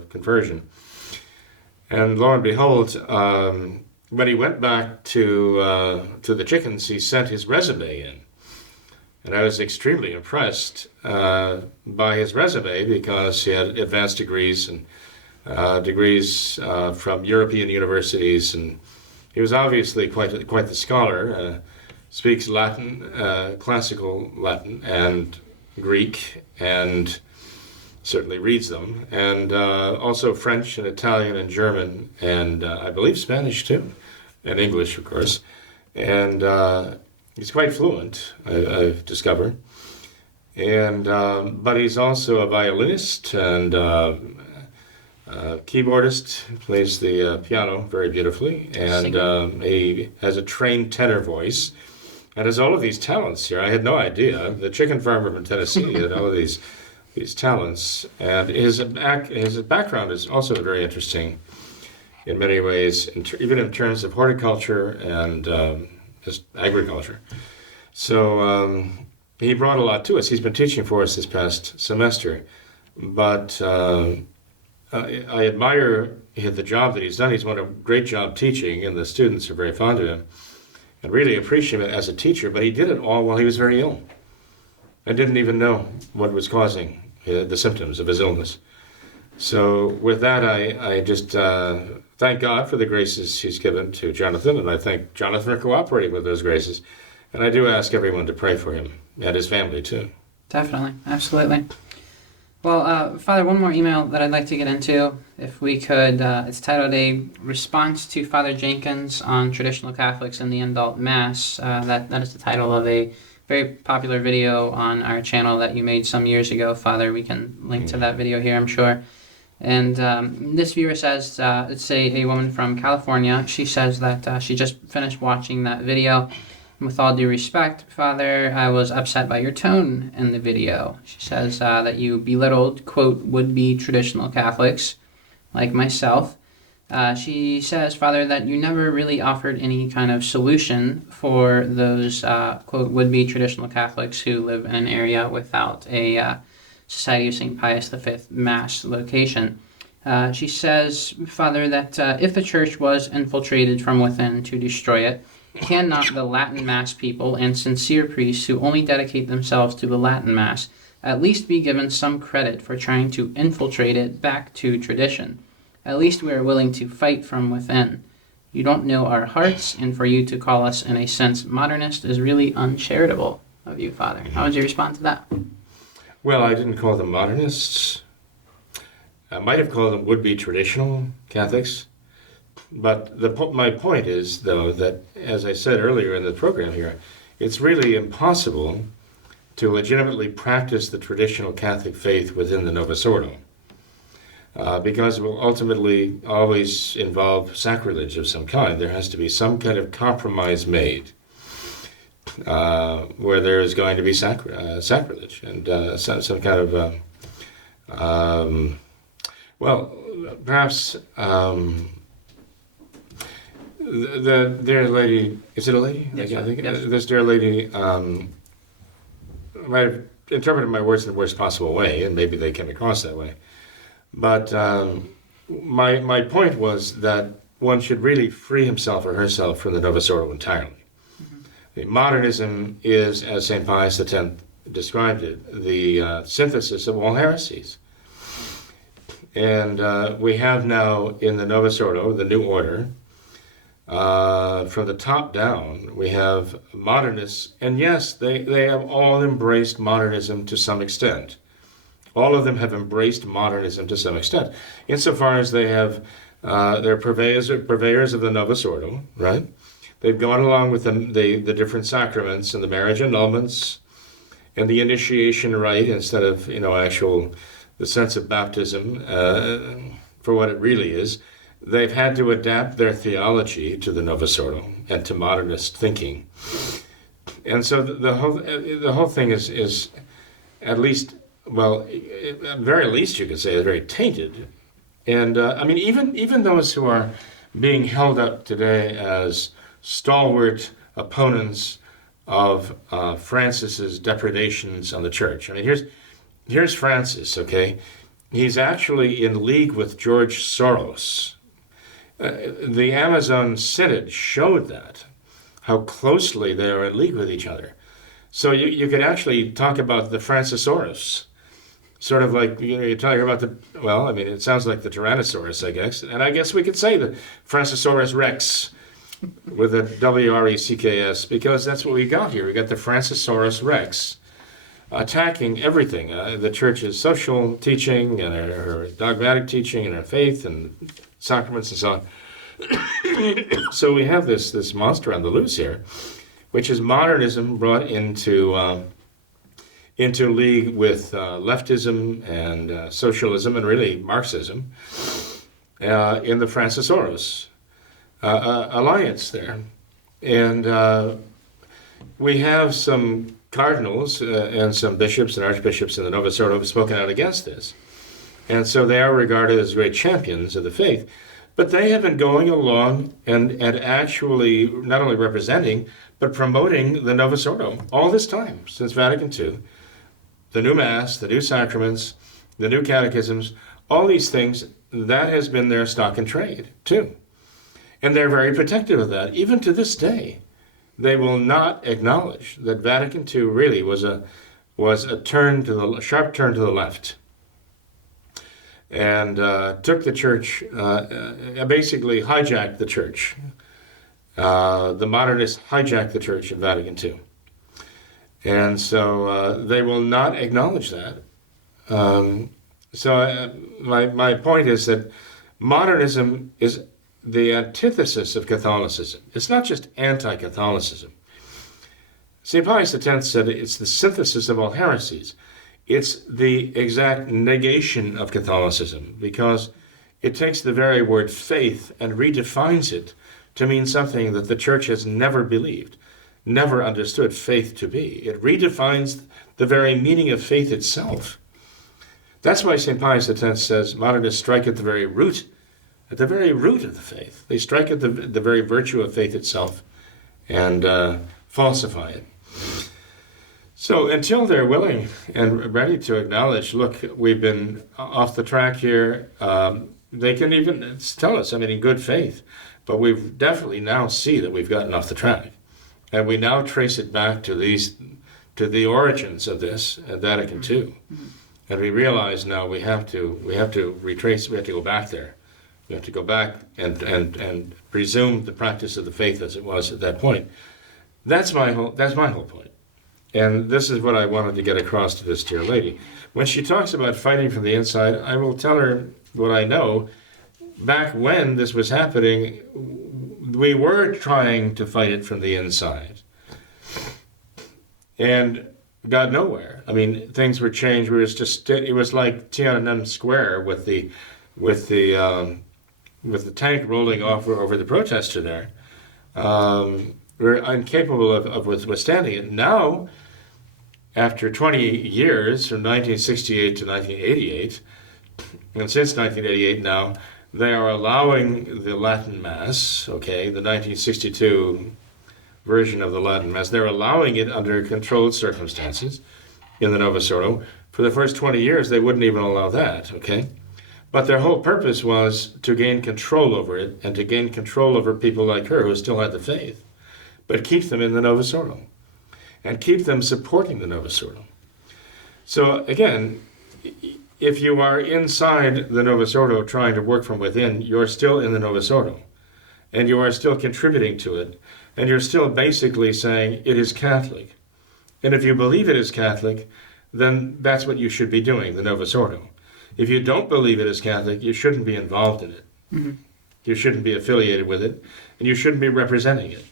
conversion. And lo and behold, when he went back to the chickens, he sent his resume in. And I was extremely impressed by his resume because he had advanced degrees and degrees from European universities, and he was obviously quite the scholar. Speaks Latin, classical Latin, and Greek, and certainly reads them, and also French and Italian and German, and I believe Spanish too, and English, of course. And he's quite fluent, I've discovered. And but he's also a violinist and keyboardist, plays the piano very beautifully, and he has a trained tenor voice, and has all of these talents here. I had no idea. The chicken farmer from Tennessee had all of these talents, and his background is also very interesting in many ways, even in terms of horticulture and just agriculture. So he brought a lot to us. He's been teaching for us this past semester, but I admire the job that he's done. He's done a great job teaching, and the students are very fond of him and really appreciate him as a teacher, but he did it all while he was very ill and didn't even know what was causing the symptoms of his illness. So with that, I just thank God for the graces he's given to Jonathan, and I thank Jonathan for cooperating with those graces. And I do ask everyone to pray for him and his family too. Definitely, absolutely. Well, Father, one more email that I'd like to get into, if we could. It's titled A Response to Father Jenkins on Traditional Catholics in the Indult Mass. That is the title of a very popular video on our channel that you made some years ago, Father. We can link to that video here, I'm sure. And this viewer says, it's a woman from California. She says that she just finished watching that video. With all due respect, Father, I was upset by your tone in the video. She says that you belittled, quote, would-be traditional Catholics, like myself. She says, Father, that you never really offered any kind of solution for those, quote, would-be traditional Catholics who live in an area without a Society of St. Pius V Mass location. She says, Father, that if the Church was infiltrated from within to destroy it, cannot the Latin Mass people and sincere priests who only dedicate themselves to the Latin Mass at least be given some credit for trying to infiltrate it back to tradition? At least we are willing to fight from within. You don't know our hearts, and for you to call us, in a sense, modernist is really uncharitable of you, Father. How would you respond to that? Well, I didn't call them modernists. I might have called them would-be traditional Catholics. But my point is, though, that, as I said earlier in the program here, it's really impossible to legitimately practice the traditional Catholic faith within the Novus Ordo. Because it will ultimately always involve sacrilege of some kind. There has to be some kind of compromise made where there is going to be sacrilege and some kind of, perhaps the dear lady, is it a lady? Yes, I think yes. This dear lady might have interpreted my words in the worst possible way, and maybe they came across that way. But my point was that one should really free himself or herself from the Novus Ordo entirely. Modernism is, as St. Pius X described it, the synthesis of all heresies. And we have now in the Novus Ordo, the new order, from the top down, we have modernists, and yes, they have all embraced modernism to some extent. All of them have embraced modernism to some extent, insofar as they have, they're purveyors of the Novus Ordo, right? They've gone along with the different sacraments and the marriage annulments and the initiation rite instead of, the sense of baptism for what it really is. They've had to adapt their theology to the Novus Ordo and to modernist thinking. And so the whole thing is at least, well, at the very least you could say is very tainted. And even those who are being held up today as stalwart opponents of Francis's depredations on the church. I mean, here's Francis, okay? He's actually in league with George Soros. The Amazon Synod showed that, how closely they are in league with each other. So you could actually talk about the Francisaurus, sort of like, you're talking about it sounds like the Tyrannosaurus, I guess. And I guess we could say the Francisaurus Rex with a W-R-E-C-K-S, because that's what we got here. We got the Francisaurus Rex attacking everything, the church's social teaching and her dogmatic teaching and her faith and sacraments and so on. So we have this monster on the loose here, which is modernism brought into league with leftism and socialism and really Marxism in the Francisaurus alliance there. And we have some cardinals and some bishops and archbishops in the Novus Ordo have spoken out against this. And so they are regarded as great champions of the faith. But they have been going along and actually not only representing, but promoting the Novus Ordo all this time, since Vatican II. The new Mass, the new sacraments, the new catechisms, all these things, that has been their stock and trade, too. And they're very protective of that, even to this day. They will not acknowledge that Vatican II really was a sharp turn to the left, and took the church, basically hijacked the church. The modernists hijacked the church in Vatican II. And so they will not acknowledge that. My point is that modernism is the antithesis of Catholicism. It's not just anti-Catholicism. St. Pius X said it's the synthesis of all heresies. It's the exact negation of Catholicism, because it takes the very word faith and redefines it to mean something that the Church has never believed, never understood faith to be. It redefines the very meaning of faith itself. That's why St. Pius X says modernists strike at the very root of the faith. They strike at the very virtue of faith itself and falsify it. So until they're willing and ready to acknowledge, look, we've been off the track here, they can even tell us, in good faith, but we've definitely now see that we've gotten off the track. And we now trace it back to the origins of this at Vatican II. And we realize now we have to retrace, we have to go back there. We have to go back and presume the practice of the faith as it was at that point. That's my whole point. And this is what I wanted to get across to this dear lady. When she talks about fighting from the inside, I will tell her what I know. Back when this was happening, we were trying to fight it from the inside. And got nowhere. I mean, things were changed. It was like Tiananmen Square with the tank rolling off over the protester there. We're incapable of withstanding it. Now, after 20 years, from 1968 to 1988, and since 1988 now, they are allowing the Latin Mass, okay, the 1962 version of the Latin Mass, they're allowing it under controlled circumstances in the Novus Ordo. For the first 20 years, they wouldn't even allow that, okay? But their whole purpose was to gain control over it and to gain control over people like her who still had the faith, but keep them in the Novus Ordo and keep them supporting the Novus Ordo. So again, if you are inside the Novus Ordo trying to work from within, you're still in the Novus Ordo and you are still contributing to it, and you're still basically saying it is Catholic. And if you believe it is Catholic, then that's what you should be doing, the Novus Ordo. If you don't believe it is Catholic, you shouldn't be involved in it. Mm-hmm. You shouldn't be affiliated with it, and you shouldn't be representing it.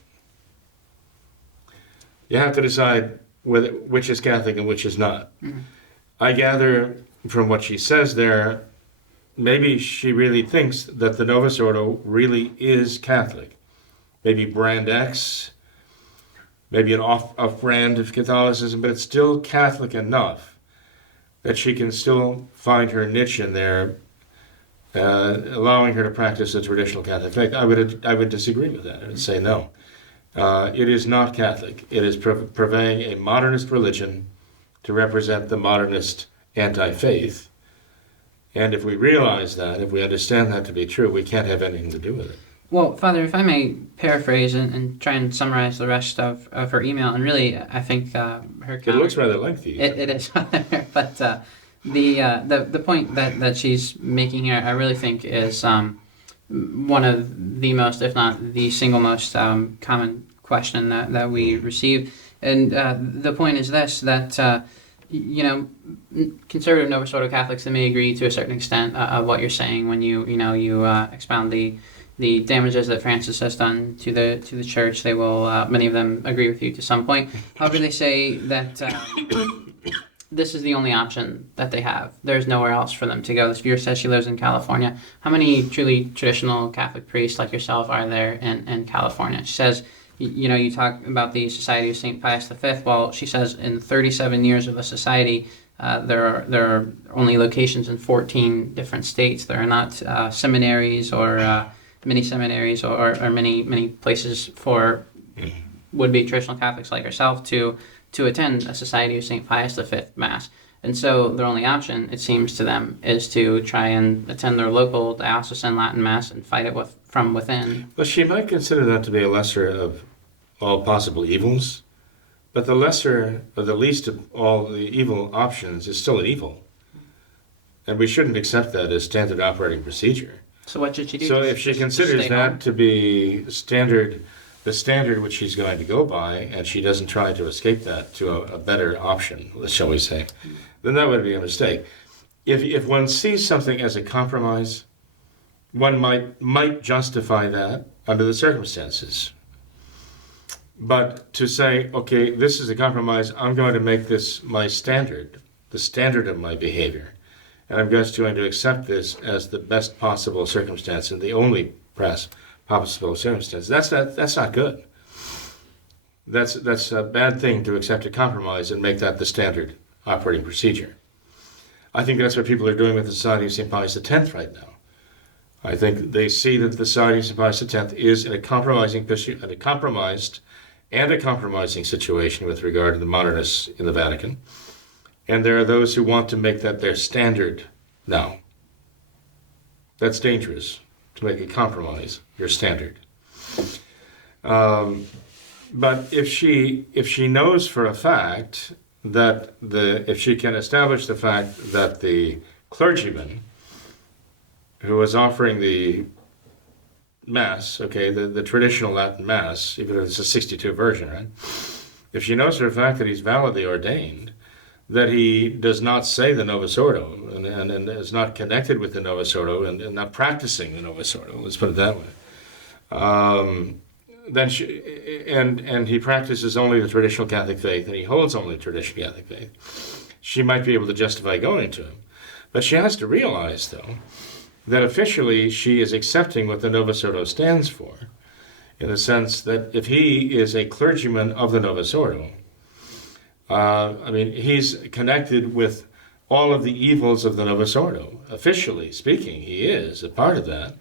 You have to decide which is Catholic and which is not. Mm-hmm. I gather from what she says there, maybe she really thinks that the Novus Ordo really is Catholic. Maybe brand X, maybe an off-brand of Catholicism, but it's still Catholic enough that she can still find her niche in there, allowing her to practice the traditional Catholic faith. I would disagree with that. I would say no. It is not Catholic. It is purveying a modernist religion to represent the modernist anti-faith. And if we realize that, if we understand that to be true, we can't have anything to do with it. Well, Father, if I may paraphrase and try and summarize the rest of her email, and really, I think her comment... It looks rather lengthy. It is, but the point that she's making here, I really think is one of the most, if not the single most common question that we receive. And the point is this, that, conservative Novus Ordo Catholics, they may agree to a certain extent of what you're saying when you expound the damages that Francis has done to the church. They will, many of them agree with you to some point. However, they say that this is the only option that they have. There's nowhere else for them to go. This viewer says she lives in California. How many truly traditional Catholic priests like yourself are there in California? She says, you talk about the Society of St. Pius V. Well, she says in 37 years of the society, there are only locations in 14 different states. There are not seminaries or many seminaries or many places for would-be traditional Catholics like herself to attend a Society of St. Pius V Mass. And so their only option, it seems to them, is to try and attend their local diocesan Latin Mass and fight it from within. Well, she might consider that to be a lesser of all possible evils, but the lesser or the least of all the evil options is still an evil. And we shouldn't accept that as standard operating procedure. So what should she do? So if she considers that to be the standard which she's going to go by, and she doesn't try to escape that to a better option, shall we say, then that would be a mistake. If one sees something as a compromise, one might justify that under the circumstances. But to say, okay, this is a compromise, I'm going to make this my standard, the standard of my behavior, and I'm just going to accept this as the best possible circumstance and the only possible circumstance. That's not good. That's a bad thing, to accept a compromise and make that the standard operating procedure. I think that's what people are doing with the Society of St. Pius X right now. I think they see that the Society of St. Pius X is in a compromised and a compromising situation with regard to the modernists in the Vatican. And there are those who want to make that their standard now. That's dangerous, to make a compromise your standard. But if she knows for a fact that if she can establish the fact that the clergyman who was offering the Mass, okay, the traditional Latin Mass, even if it's a 62 version, right? If she knows for a fact that he's validly ordained, that he does not say the Novus Ordo and is not connected with the Novus Ordo and not practicing the Novus Ordo, let's put it that way, then and he practices only the traditional Catholic faith, and he holds only the traditional Catholic faith, she might be able to justify going to him. But she has to realize, though, that officially she is accepting what the Novus Ordo stands for, in the sense that if he is a clergyman of the Novus Ordo, he's connected with all of the evils of the Novus Ordo. Officially speaking, he is a part of that.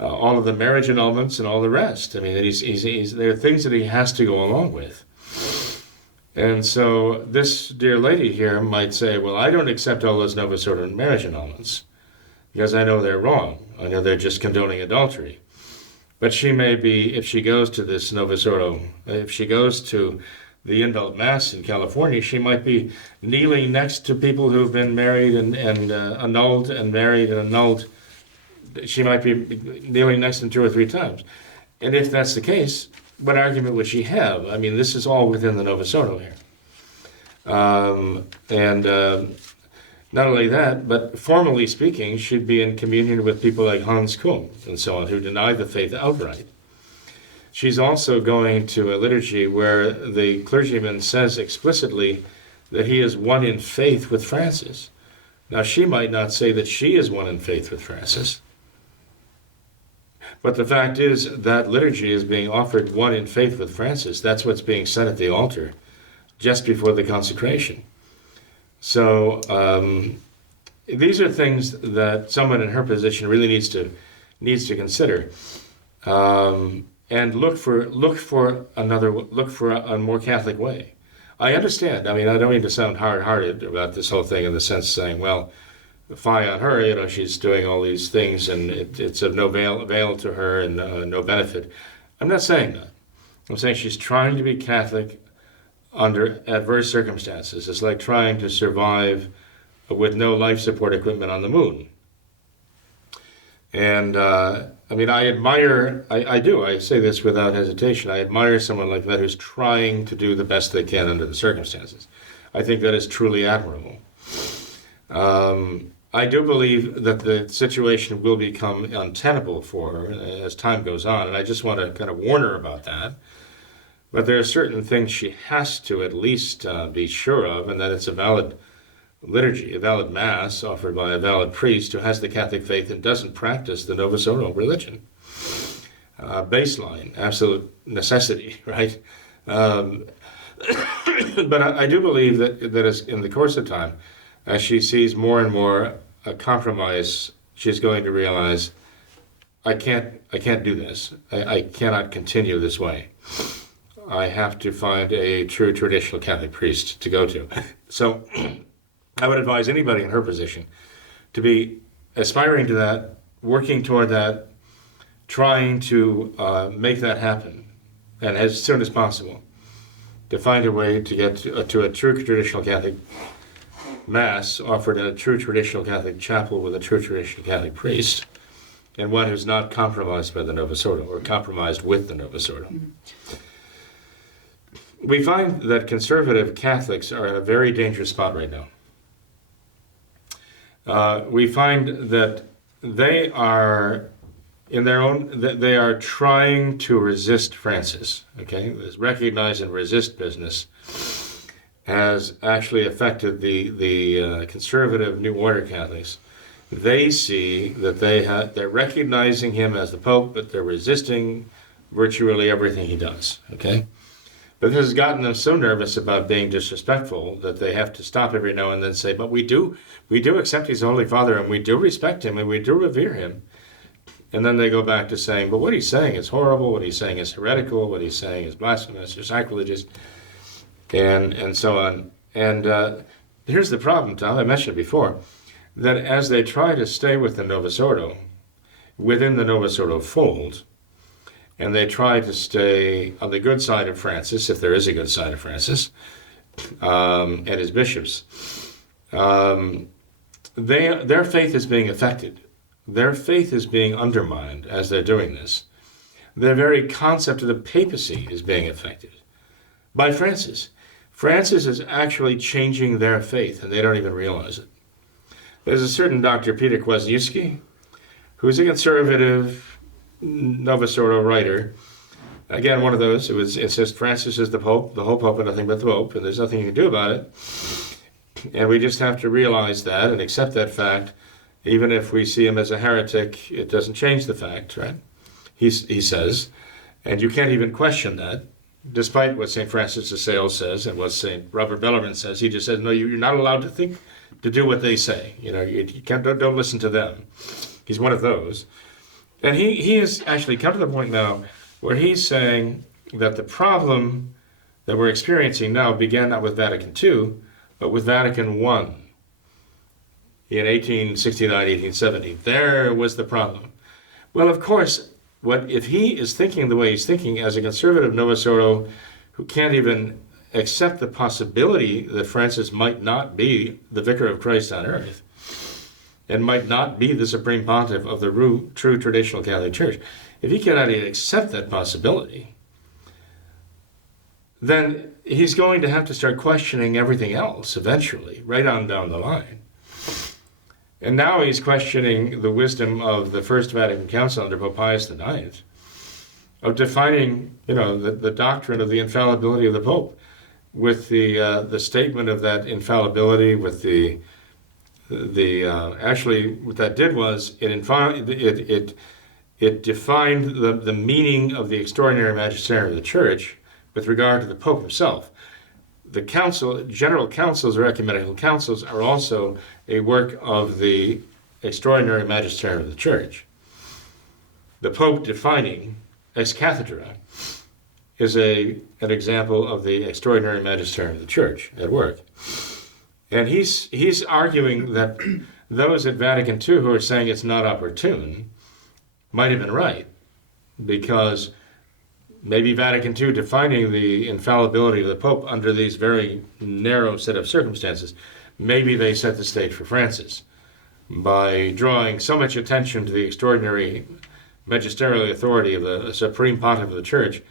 All of the marriage annulments and all the rest. I mean, there are things that he has to go along with. And so this dear lady here might say, well, I don't accept all those Novus Ordo marriage annulments because I know they're wrong. I know they're just condoning adultery. But she may be, if she goes to this Novus Ordo, if she goes to the Indult Mass in California, she might be kneeling next to people who've been married and annulled and married and annulled. She might be kneeling next to them 2 or 3 times. And if that's the case, what argument would she have? I mean, this is all within the Novus Ordo here. Not only that, but formally speaking, she'd be in communion with people like Hans Küng and so on, who deny the faith outright. She's also going to a liturgy where the clergyman says explicitly that he is one in faith with Francis. Now, she might not say that she is one in faith with Francis, but the fact is that liturgy is being offered one in faith with Francis. That's what's being said at the altar just before the consecration. So these are things that someone in her position really needs to consider, and look for a more Catholic way. I understand. I mean, I don't mean to sound hard-hearted about this whole thing in the sense of saying, well, fie on her, she's doing all these things and it's of no avail to her and no benefit. I'm not saying that. I'm saying she's trying to be Catholic under adverse circumstances. It's like trying to survive with no life support equipment on the moon. And I admire, I say this without hesitation, I admire someone like that who's trying to do the best they can under the circumstances. I think that is truly admirable. I do believe that the situation will become untenable for her as time goes on, and I just want to kind of warn her about that. But there are certain things she has to at least be sure of, and that it's a valid liturgy, a valid Mass offered by a valid priest who has the Catholic faith and doesn't practice the Novus Ordo religion. Baseline, absolute necessity, right? But I do believe that as in the course of time, as she sees more and more a compromise, she's going to realize, I can't do this. I cannot continue this way. I have to find a true traditional Catholic priest to go to. So I would advise anybody in her position to be aspiring to that, working toward that, trying to make that happen, and as soon as possible, to find a way to get to a true traditional Catholic Mass offered in a true traditional Catholic chapel with a true traditional Catholic priest, and one who's not compromised by the Novus Ordo or compromised with the Novus Ordo. Mm-hmm. We find that conservative Catholics are in a very dangerous spot right now. We find that they are they are trying to resist Francis. Okay, this recognize and resist business has actually affected the conservative New Order Catholics. They see that they're recognizing him as the Pope, but they're resisting virtually everything he does. Okay. But this has gotten them so nervous about being disrespectful that they have to stop every now and then and say, but we do accept he's Holy Father, and we do respect him, and we do revere him. And then they go back to saying, but what he's saying is horrible, what he's saying is heretical, what he's saying is blasphemous or sacrilegious, and so on. And here's the problem, Tom, I mentioned before, that as they try to stay with the Novus Ordo, within the Novus Ordo fold, and they try to stay on the good side of Francis, if there is a good side of Francis, and his bishops. Their faith is being affected. Their faith is being undermined as they're doing this. The very concept of the papacy is being affected by Francis. Francis is actually changing their faith, and they don't even realize it. There's a certain Dr. Peter Kwasniewski, who's a conservative Novus Ordo writer, Again, one of those. It says Francis is the Pope, the whole Pope, and nothing but the Pope, and there's nothing you can do about it. And we just have to realize that and accept that fact. Even if we see him as a heretic, it doesn't change the fact, right? He says, and you can't even question that, despite what St. Francis de Sales says and what St. Robert Bellarmine says. He just says, no, you're not allowed to do what they say. You can't, don't listen to them. He's one of those. And he has actually come to the point now where he's saying that the problem that we're experiencing now began not with Vatican II, but with Vatican I in 1869, 1870. There was the problem. Well, of course, if he is thinking the way he's thinking as a conservative Novus Ordo who can't even accept the possibility that Francis might not be the vicar of Christ on earth and might not be the supreme pontiff of the true traditional Catholic Church, if he cannot even accept that possibility, then he's going to have to start questioning everything else eventually, right on down the line. And now he's questioning the wisdom of the First Vatican Council under Pope Pius IX of defining, the doctrine of the infallibility of the Pope with the statement of that infallibility, with actually what that did was it defined the meaning of the extraordinary magisterium of the Church with regard to the Pope himself. The council, general councils or ecumenical councils, are also a work of the extraordinary magisterium of the Church. The Pope defining ex cathedra is an example of the extraordinary magisterium of the Church at work. And he's arguing that those at Vatican II who are saying it's not opportune might have been right, because maybe Vatican II defining the infallibility of the Pope under these very narrow set of circumstances, maybe they set the stage for Francis by drawing so much attention to the extraordinary magisterial authority of the Supreme Pontiff of the Church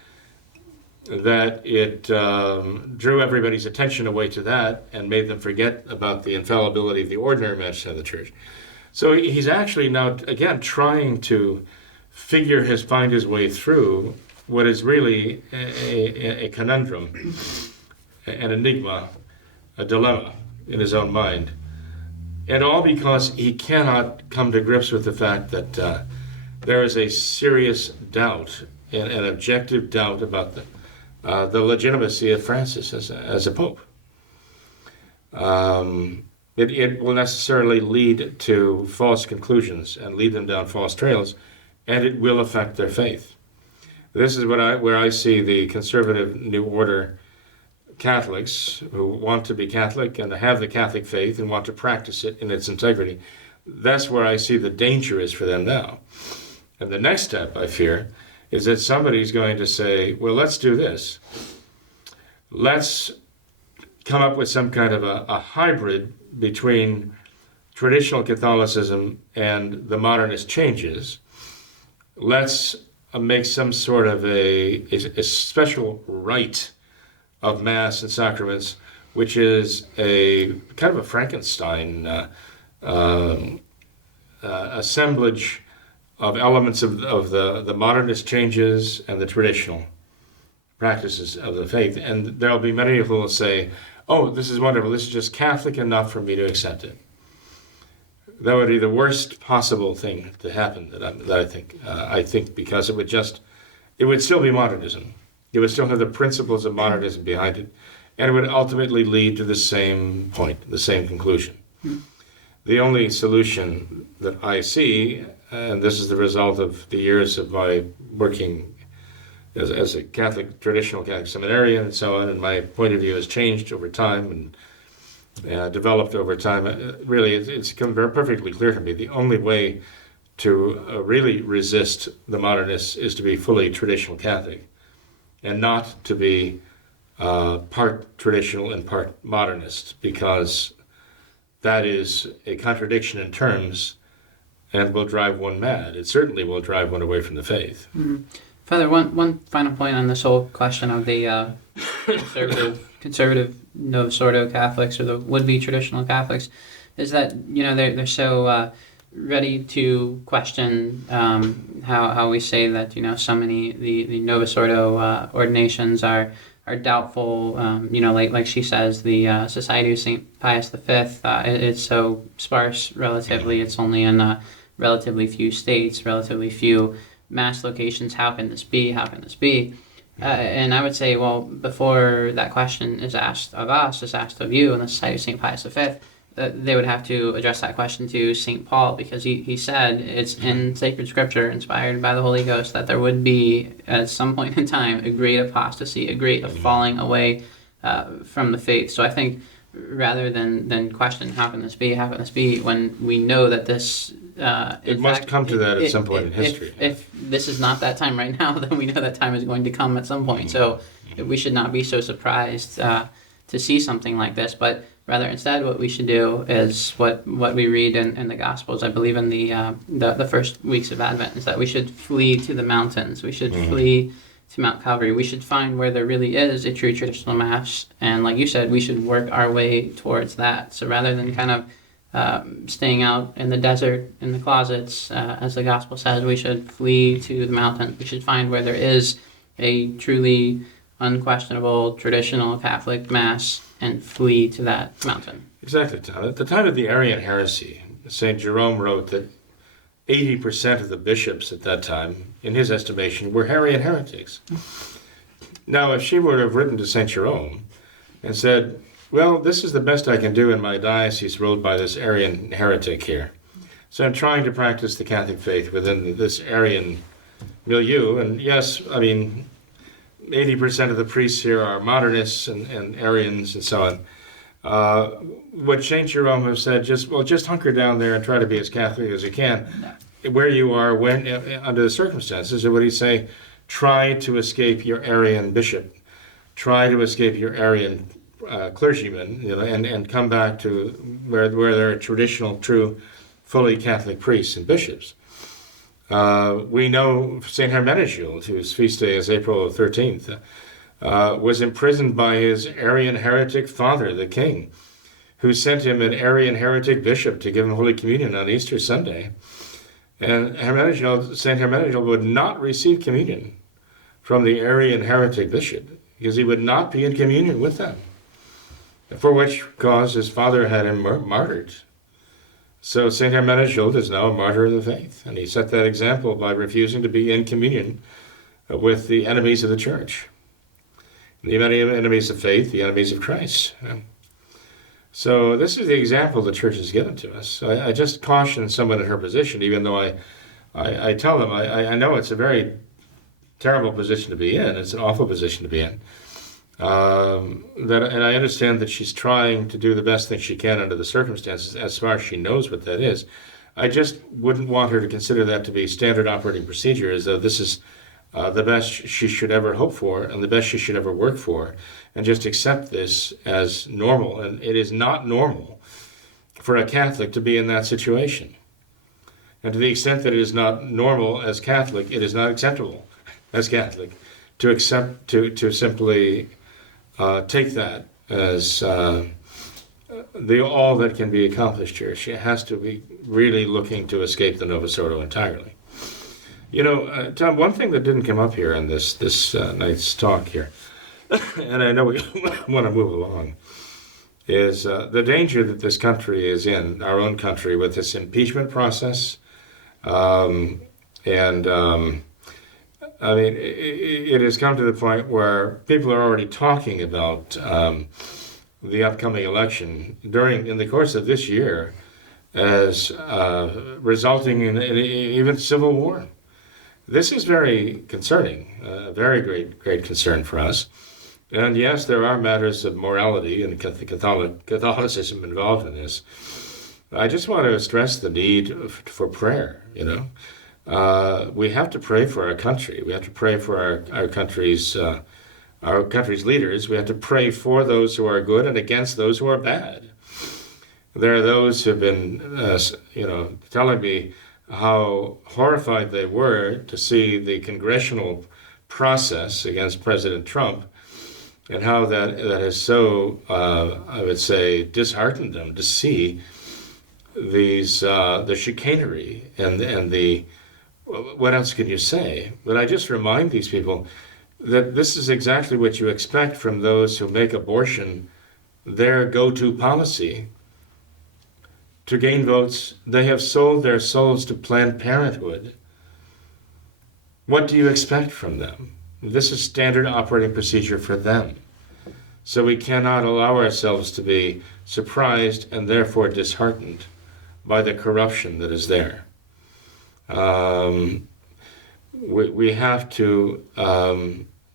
that it drew everybody's attention away to that and made them forget about the infallibility of the ordinary magisterium of the Church. So he's actually now, again, trying to find his way through what is really a conundrum, an enigma, a dilemma in his own mind. And all because he cannot come to grips with the fact that there is a serious doubt, an objective doubt about the legitimacy of Francis as a pope. It will necessarily lead to false conclusions and lead them down false trails, and it will affect their faith. This is where I see the conservative New Order Catholics who want to be Catholic and have the Catholic faith and want to practice it in its integrity. That's where I see the danger is for them now. And the next step, I fear, is that somebody's going to say, well, let's do this. Let's come up with some kind of a hybrid between traditional Catholicism and the modernist changes. Let's make some sort of a special rite of Mass and sacraments, which is a kind of a Frankenstein assemblage of elements of the modernist changes and the traditional practices of the faith. And there'll be many who will say, oh, this is wonderful, this is just Catholic enough for me to accept it. That would be the worst possible thing to happen I think because it would still be modernism. It would still have the principles of modernism behind it, and it would ultimately lead to the same point, the same conclusion. The only solution that I see, and this is the result of the years of my working as a traditional Catholic seminarian and so on, and my point of view has changed over time and developed over time. Really, it's become perfectly clear to me the only way to really resist the modernists is to be fully traditional Catholic and not to be part traditional and part modernist, because that is a contradiction in terms and will drive one mad. It certainly will drive one away from the faith. Mm-hmm. Father, one final point on this whole question of the conservative Novus Ordo Catholics or the would-be traditional Catholics is that they're so ready to question how we say that so many the Novus Ordo ordinations are doubtful. Like she says, the Society of St. Pius V it's so sparse relatively. It's only in relatively few states, relatively few mass locations. How can this be? How can this be? And I would say, well, before that question is asked of us, is asked of you in the Society of St. Pius V, they would have to address that question to St. Paul, because he said it's in sacred scripture, inspired by the Holy Ghost, that there would be, at some point in time, a great apostasy, a great falling away from the faith. So I think rather than question, how can this be, when we know that this... it must come to that at some point in history. If this is not that time right now, then we know that time is going to come at some point. So we should not be so surprised to see something like this, but rather instead what we should do is what we read in the Gospels, I believe in the first weeks of Advent, is that we should flee to the mountains. We should flee to Mount Calvary. We should find where there really is a true traditional Mass, and like you said, we should work our way towards that. So rather than kind of staying out in the desert, in the closets, as the Gospel says, we should flee to the mountains. We should find where there is a truly unquestionable traditional Catholic Mass and flee to that mountain. Exactly, Tom. At the time of the Arian heresy, St. Jerome wrote that 80% of the bishops at that time, in his estimation, were Arian heretics. Now, if she were to have written to St. Jerome and said, well, this is the best I can do in my diocese ruled by this Arian heretic here. So I'm trying to practice the Catholic faith within this Arian milieu. And yes, I mean, 80% of the priests here are modernists and Arians and so on. What St. Jerome has said, just hunker down there and try to be as Catholic as you can, where you are when under the circumstances. And what he'd say, try to escape your Arian bishop, try to escape your Arian clergymen, and come back to where there are traditional, true, fully Catholic priests and bishops. We know St. Hermenegild, whose feast day is April 13th, was imprisoned by his Arian heretic father, the king, who sent him an Arian heretic bishop to give him Holy Communion on Easter Sunday. And St. Hermenegild would not receive communion from the Arian heretic bishop because he would not be in communion with them, for which cause his father had him martyred. So St. Hermenegild is now a martyr of the faith, and he set that example by refusing to be in communion with the enemies of the church, the enemies of faith, the enemies of Christ. So this is the example the church has given to us. I just caution someone in her position, even though I tell them, I know it's a very terrible position to be in. It's an awful position to be in. And I understand that she's trying to do the best thing she can under the circumstances, as far as she knows what that is. I just wouldn't want her to consider that to be standard operating procedure, as though this is the best she should ever hope for and the best she should ever work for, and just accept this as normal. And it is not normal for a Catholic to be in that situation. And to the extent that it is not normal as Catholic, it is not acceptable as Catholic to accept, to simply take that as all that can be accomplished here. She has to be really looking to escape the Novus Ordo entirely. Tom, one thing that didn't come up here in this night's talk here, and I know we want to move along, is the danger that this country is in, our own country, with this impeachment process. I mean, it has come to the point where people are already talking about the upcoming election in the course of this year as resulting in even civil war. This is very concerning, very great concern for us. And yes, there are matters of morality and Catholicism involved in this. I just want to stress the need for prayer, We have to pray for our country. We have to pray for our country's leaders. We have to pray for those who are good and against those who are bad. There are those who have been, telling me how horrified they were to see the congressional process against President Trump, and how that has so, I would say, disheartened them to see the chicanery and the, what else can you say? But I just remind these people that this is exactly what you expect from those who make abortion their go-to policy to gain votes. They have sold their souls to Planned Parenthood. What do you expect from them? This is standard operating procedure for them. So we cannot allow ourselves to be surprised and therefore disheartened by the corruption that is there. We have to,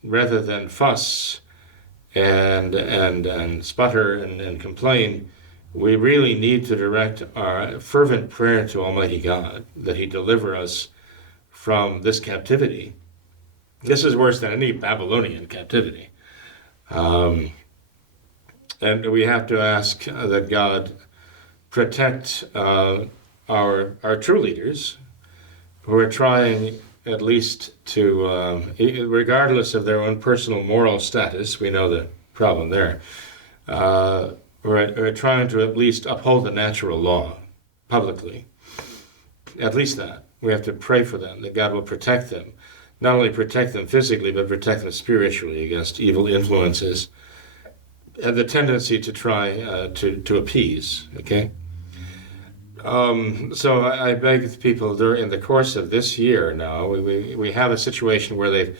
rather than fuss and sputter and complain, we really need to direct our fervent prayer to Almighty God that He deliver us from this captivity. This is worse than any Babylonian captivity. And we have to ask that God protect our true leaders who are trying at least to, regardless of their own personal moral status, we know the problem there, are trying to at least uphold the natural law publicly. At least that. We have to pray for them, that God will protect them. Not only protect them physically, but protect them spiritually against evil influences and the tendency to try to appease, okay? So I beg the people, in the course of this year now, we have a situation where they've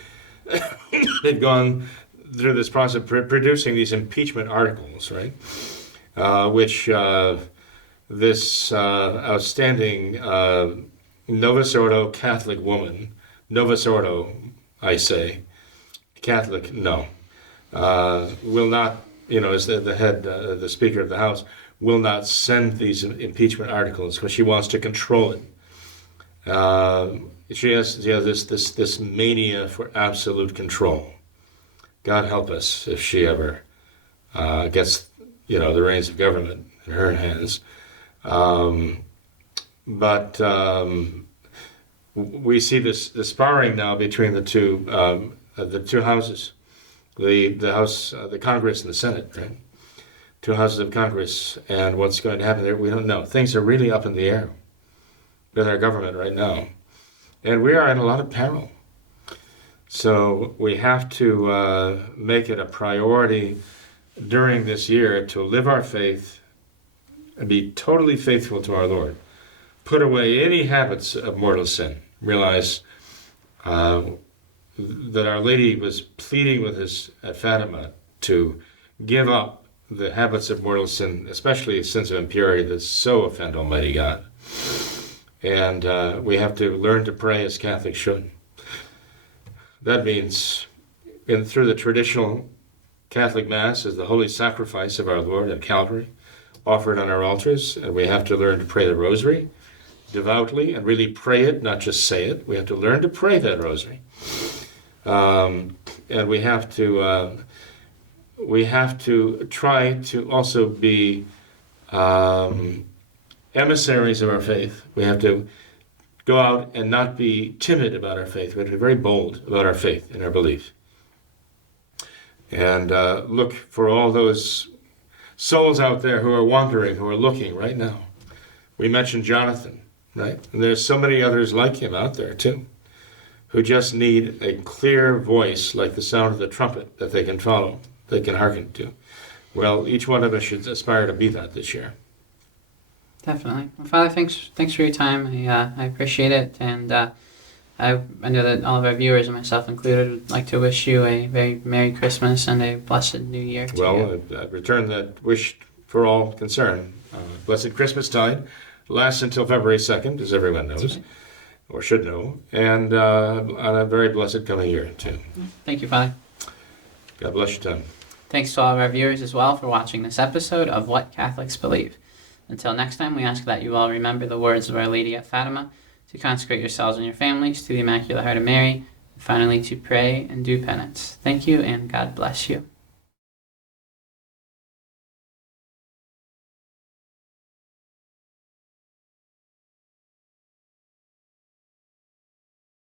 gone through this process of producing these impeachment articles, right? Which this outstanding Novus Ordo Catholic woman, Novus Ordo, I say, Catholic, no, will not, as the head, the Speaker of the House, will not send these impeachment articles because she wants to control it. She has this mania for absolute control. God help us if she ever gets the reins of government in her hands. But we see the sparring now between the two houses, the House, the Congress, and the Senate, right? Two houses of Congress, and what's going to happen there, we don't know. Things are really up in the air with our government right now, and we are in a lot of peril. So we have to make it a priority during this year to live our faith and be totally faithful to our Lord. Put away any habits of mortal sin. Realize that Our Lady was pleading with us at Fatima to give up the habits of mortal sin, especially sins of impurity that so offend Almighty God. And we have to learn to pray as Catholics should. That means through the traditional Catholic Mass as the holy sacrifice of our Lord at Calvary, offered on our altars, and we have to learn to pray the Rosary devoutly and really pray it, not just say it. We have to learn to pray that Rosary. And we have to try to also be emissaries of our faith. We have to go out and not be timid about our faith. We have to be very bold about our faith and our belief. And look for all those souls out there who are wandering, who are looking right now. We mentioned Jonathan, right? And there's so many others like him out there too, who just need a clear voice like the sound of the trumpet that they can follow, they can hearken to. Well, each one of us should aspire to be that this year. Definitely. Well, Father, thanks for your time. I appreciate it, and I know that all of our viewers, and myself included, would like to wish you a very Merry Christmas and a blessed New Year to you. I return that wish for all concerned. Blessed Christmastide lasts until February 2nd, as everyone knows, right, or should know, and on a very blessed coming year, too. Thank you, Father. God bless your time. Thanks to all of our viewers as well for watching this episode of What Catholics Believe. Until next time, we ask that you all remember the words of Our Lady at Fatima, to consecrate yourselves and your families to the Immaculate Heart of Mary, and finally to pray and do penance. Thank you, and God bless you.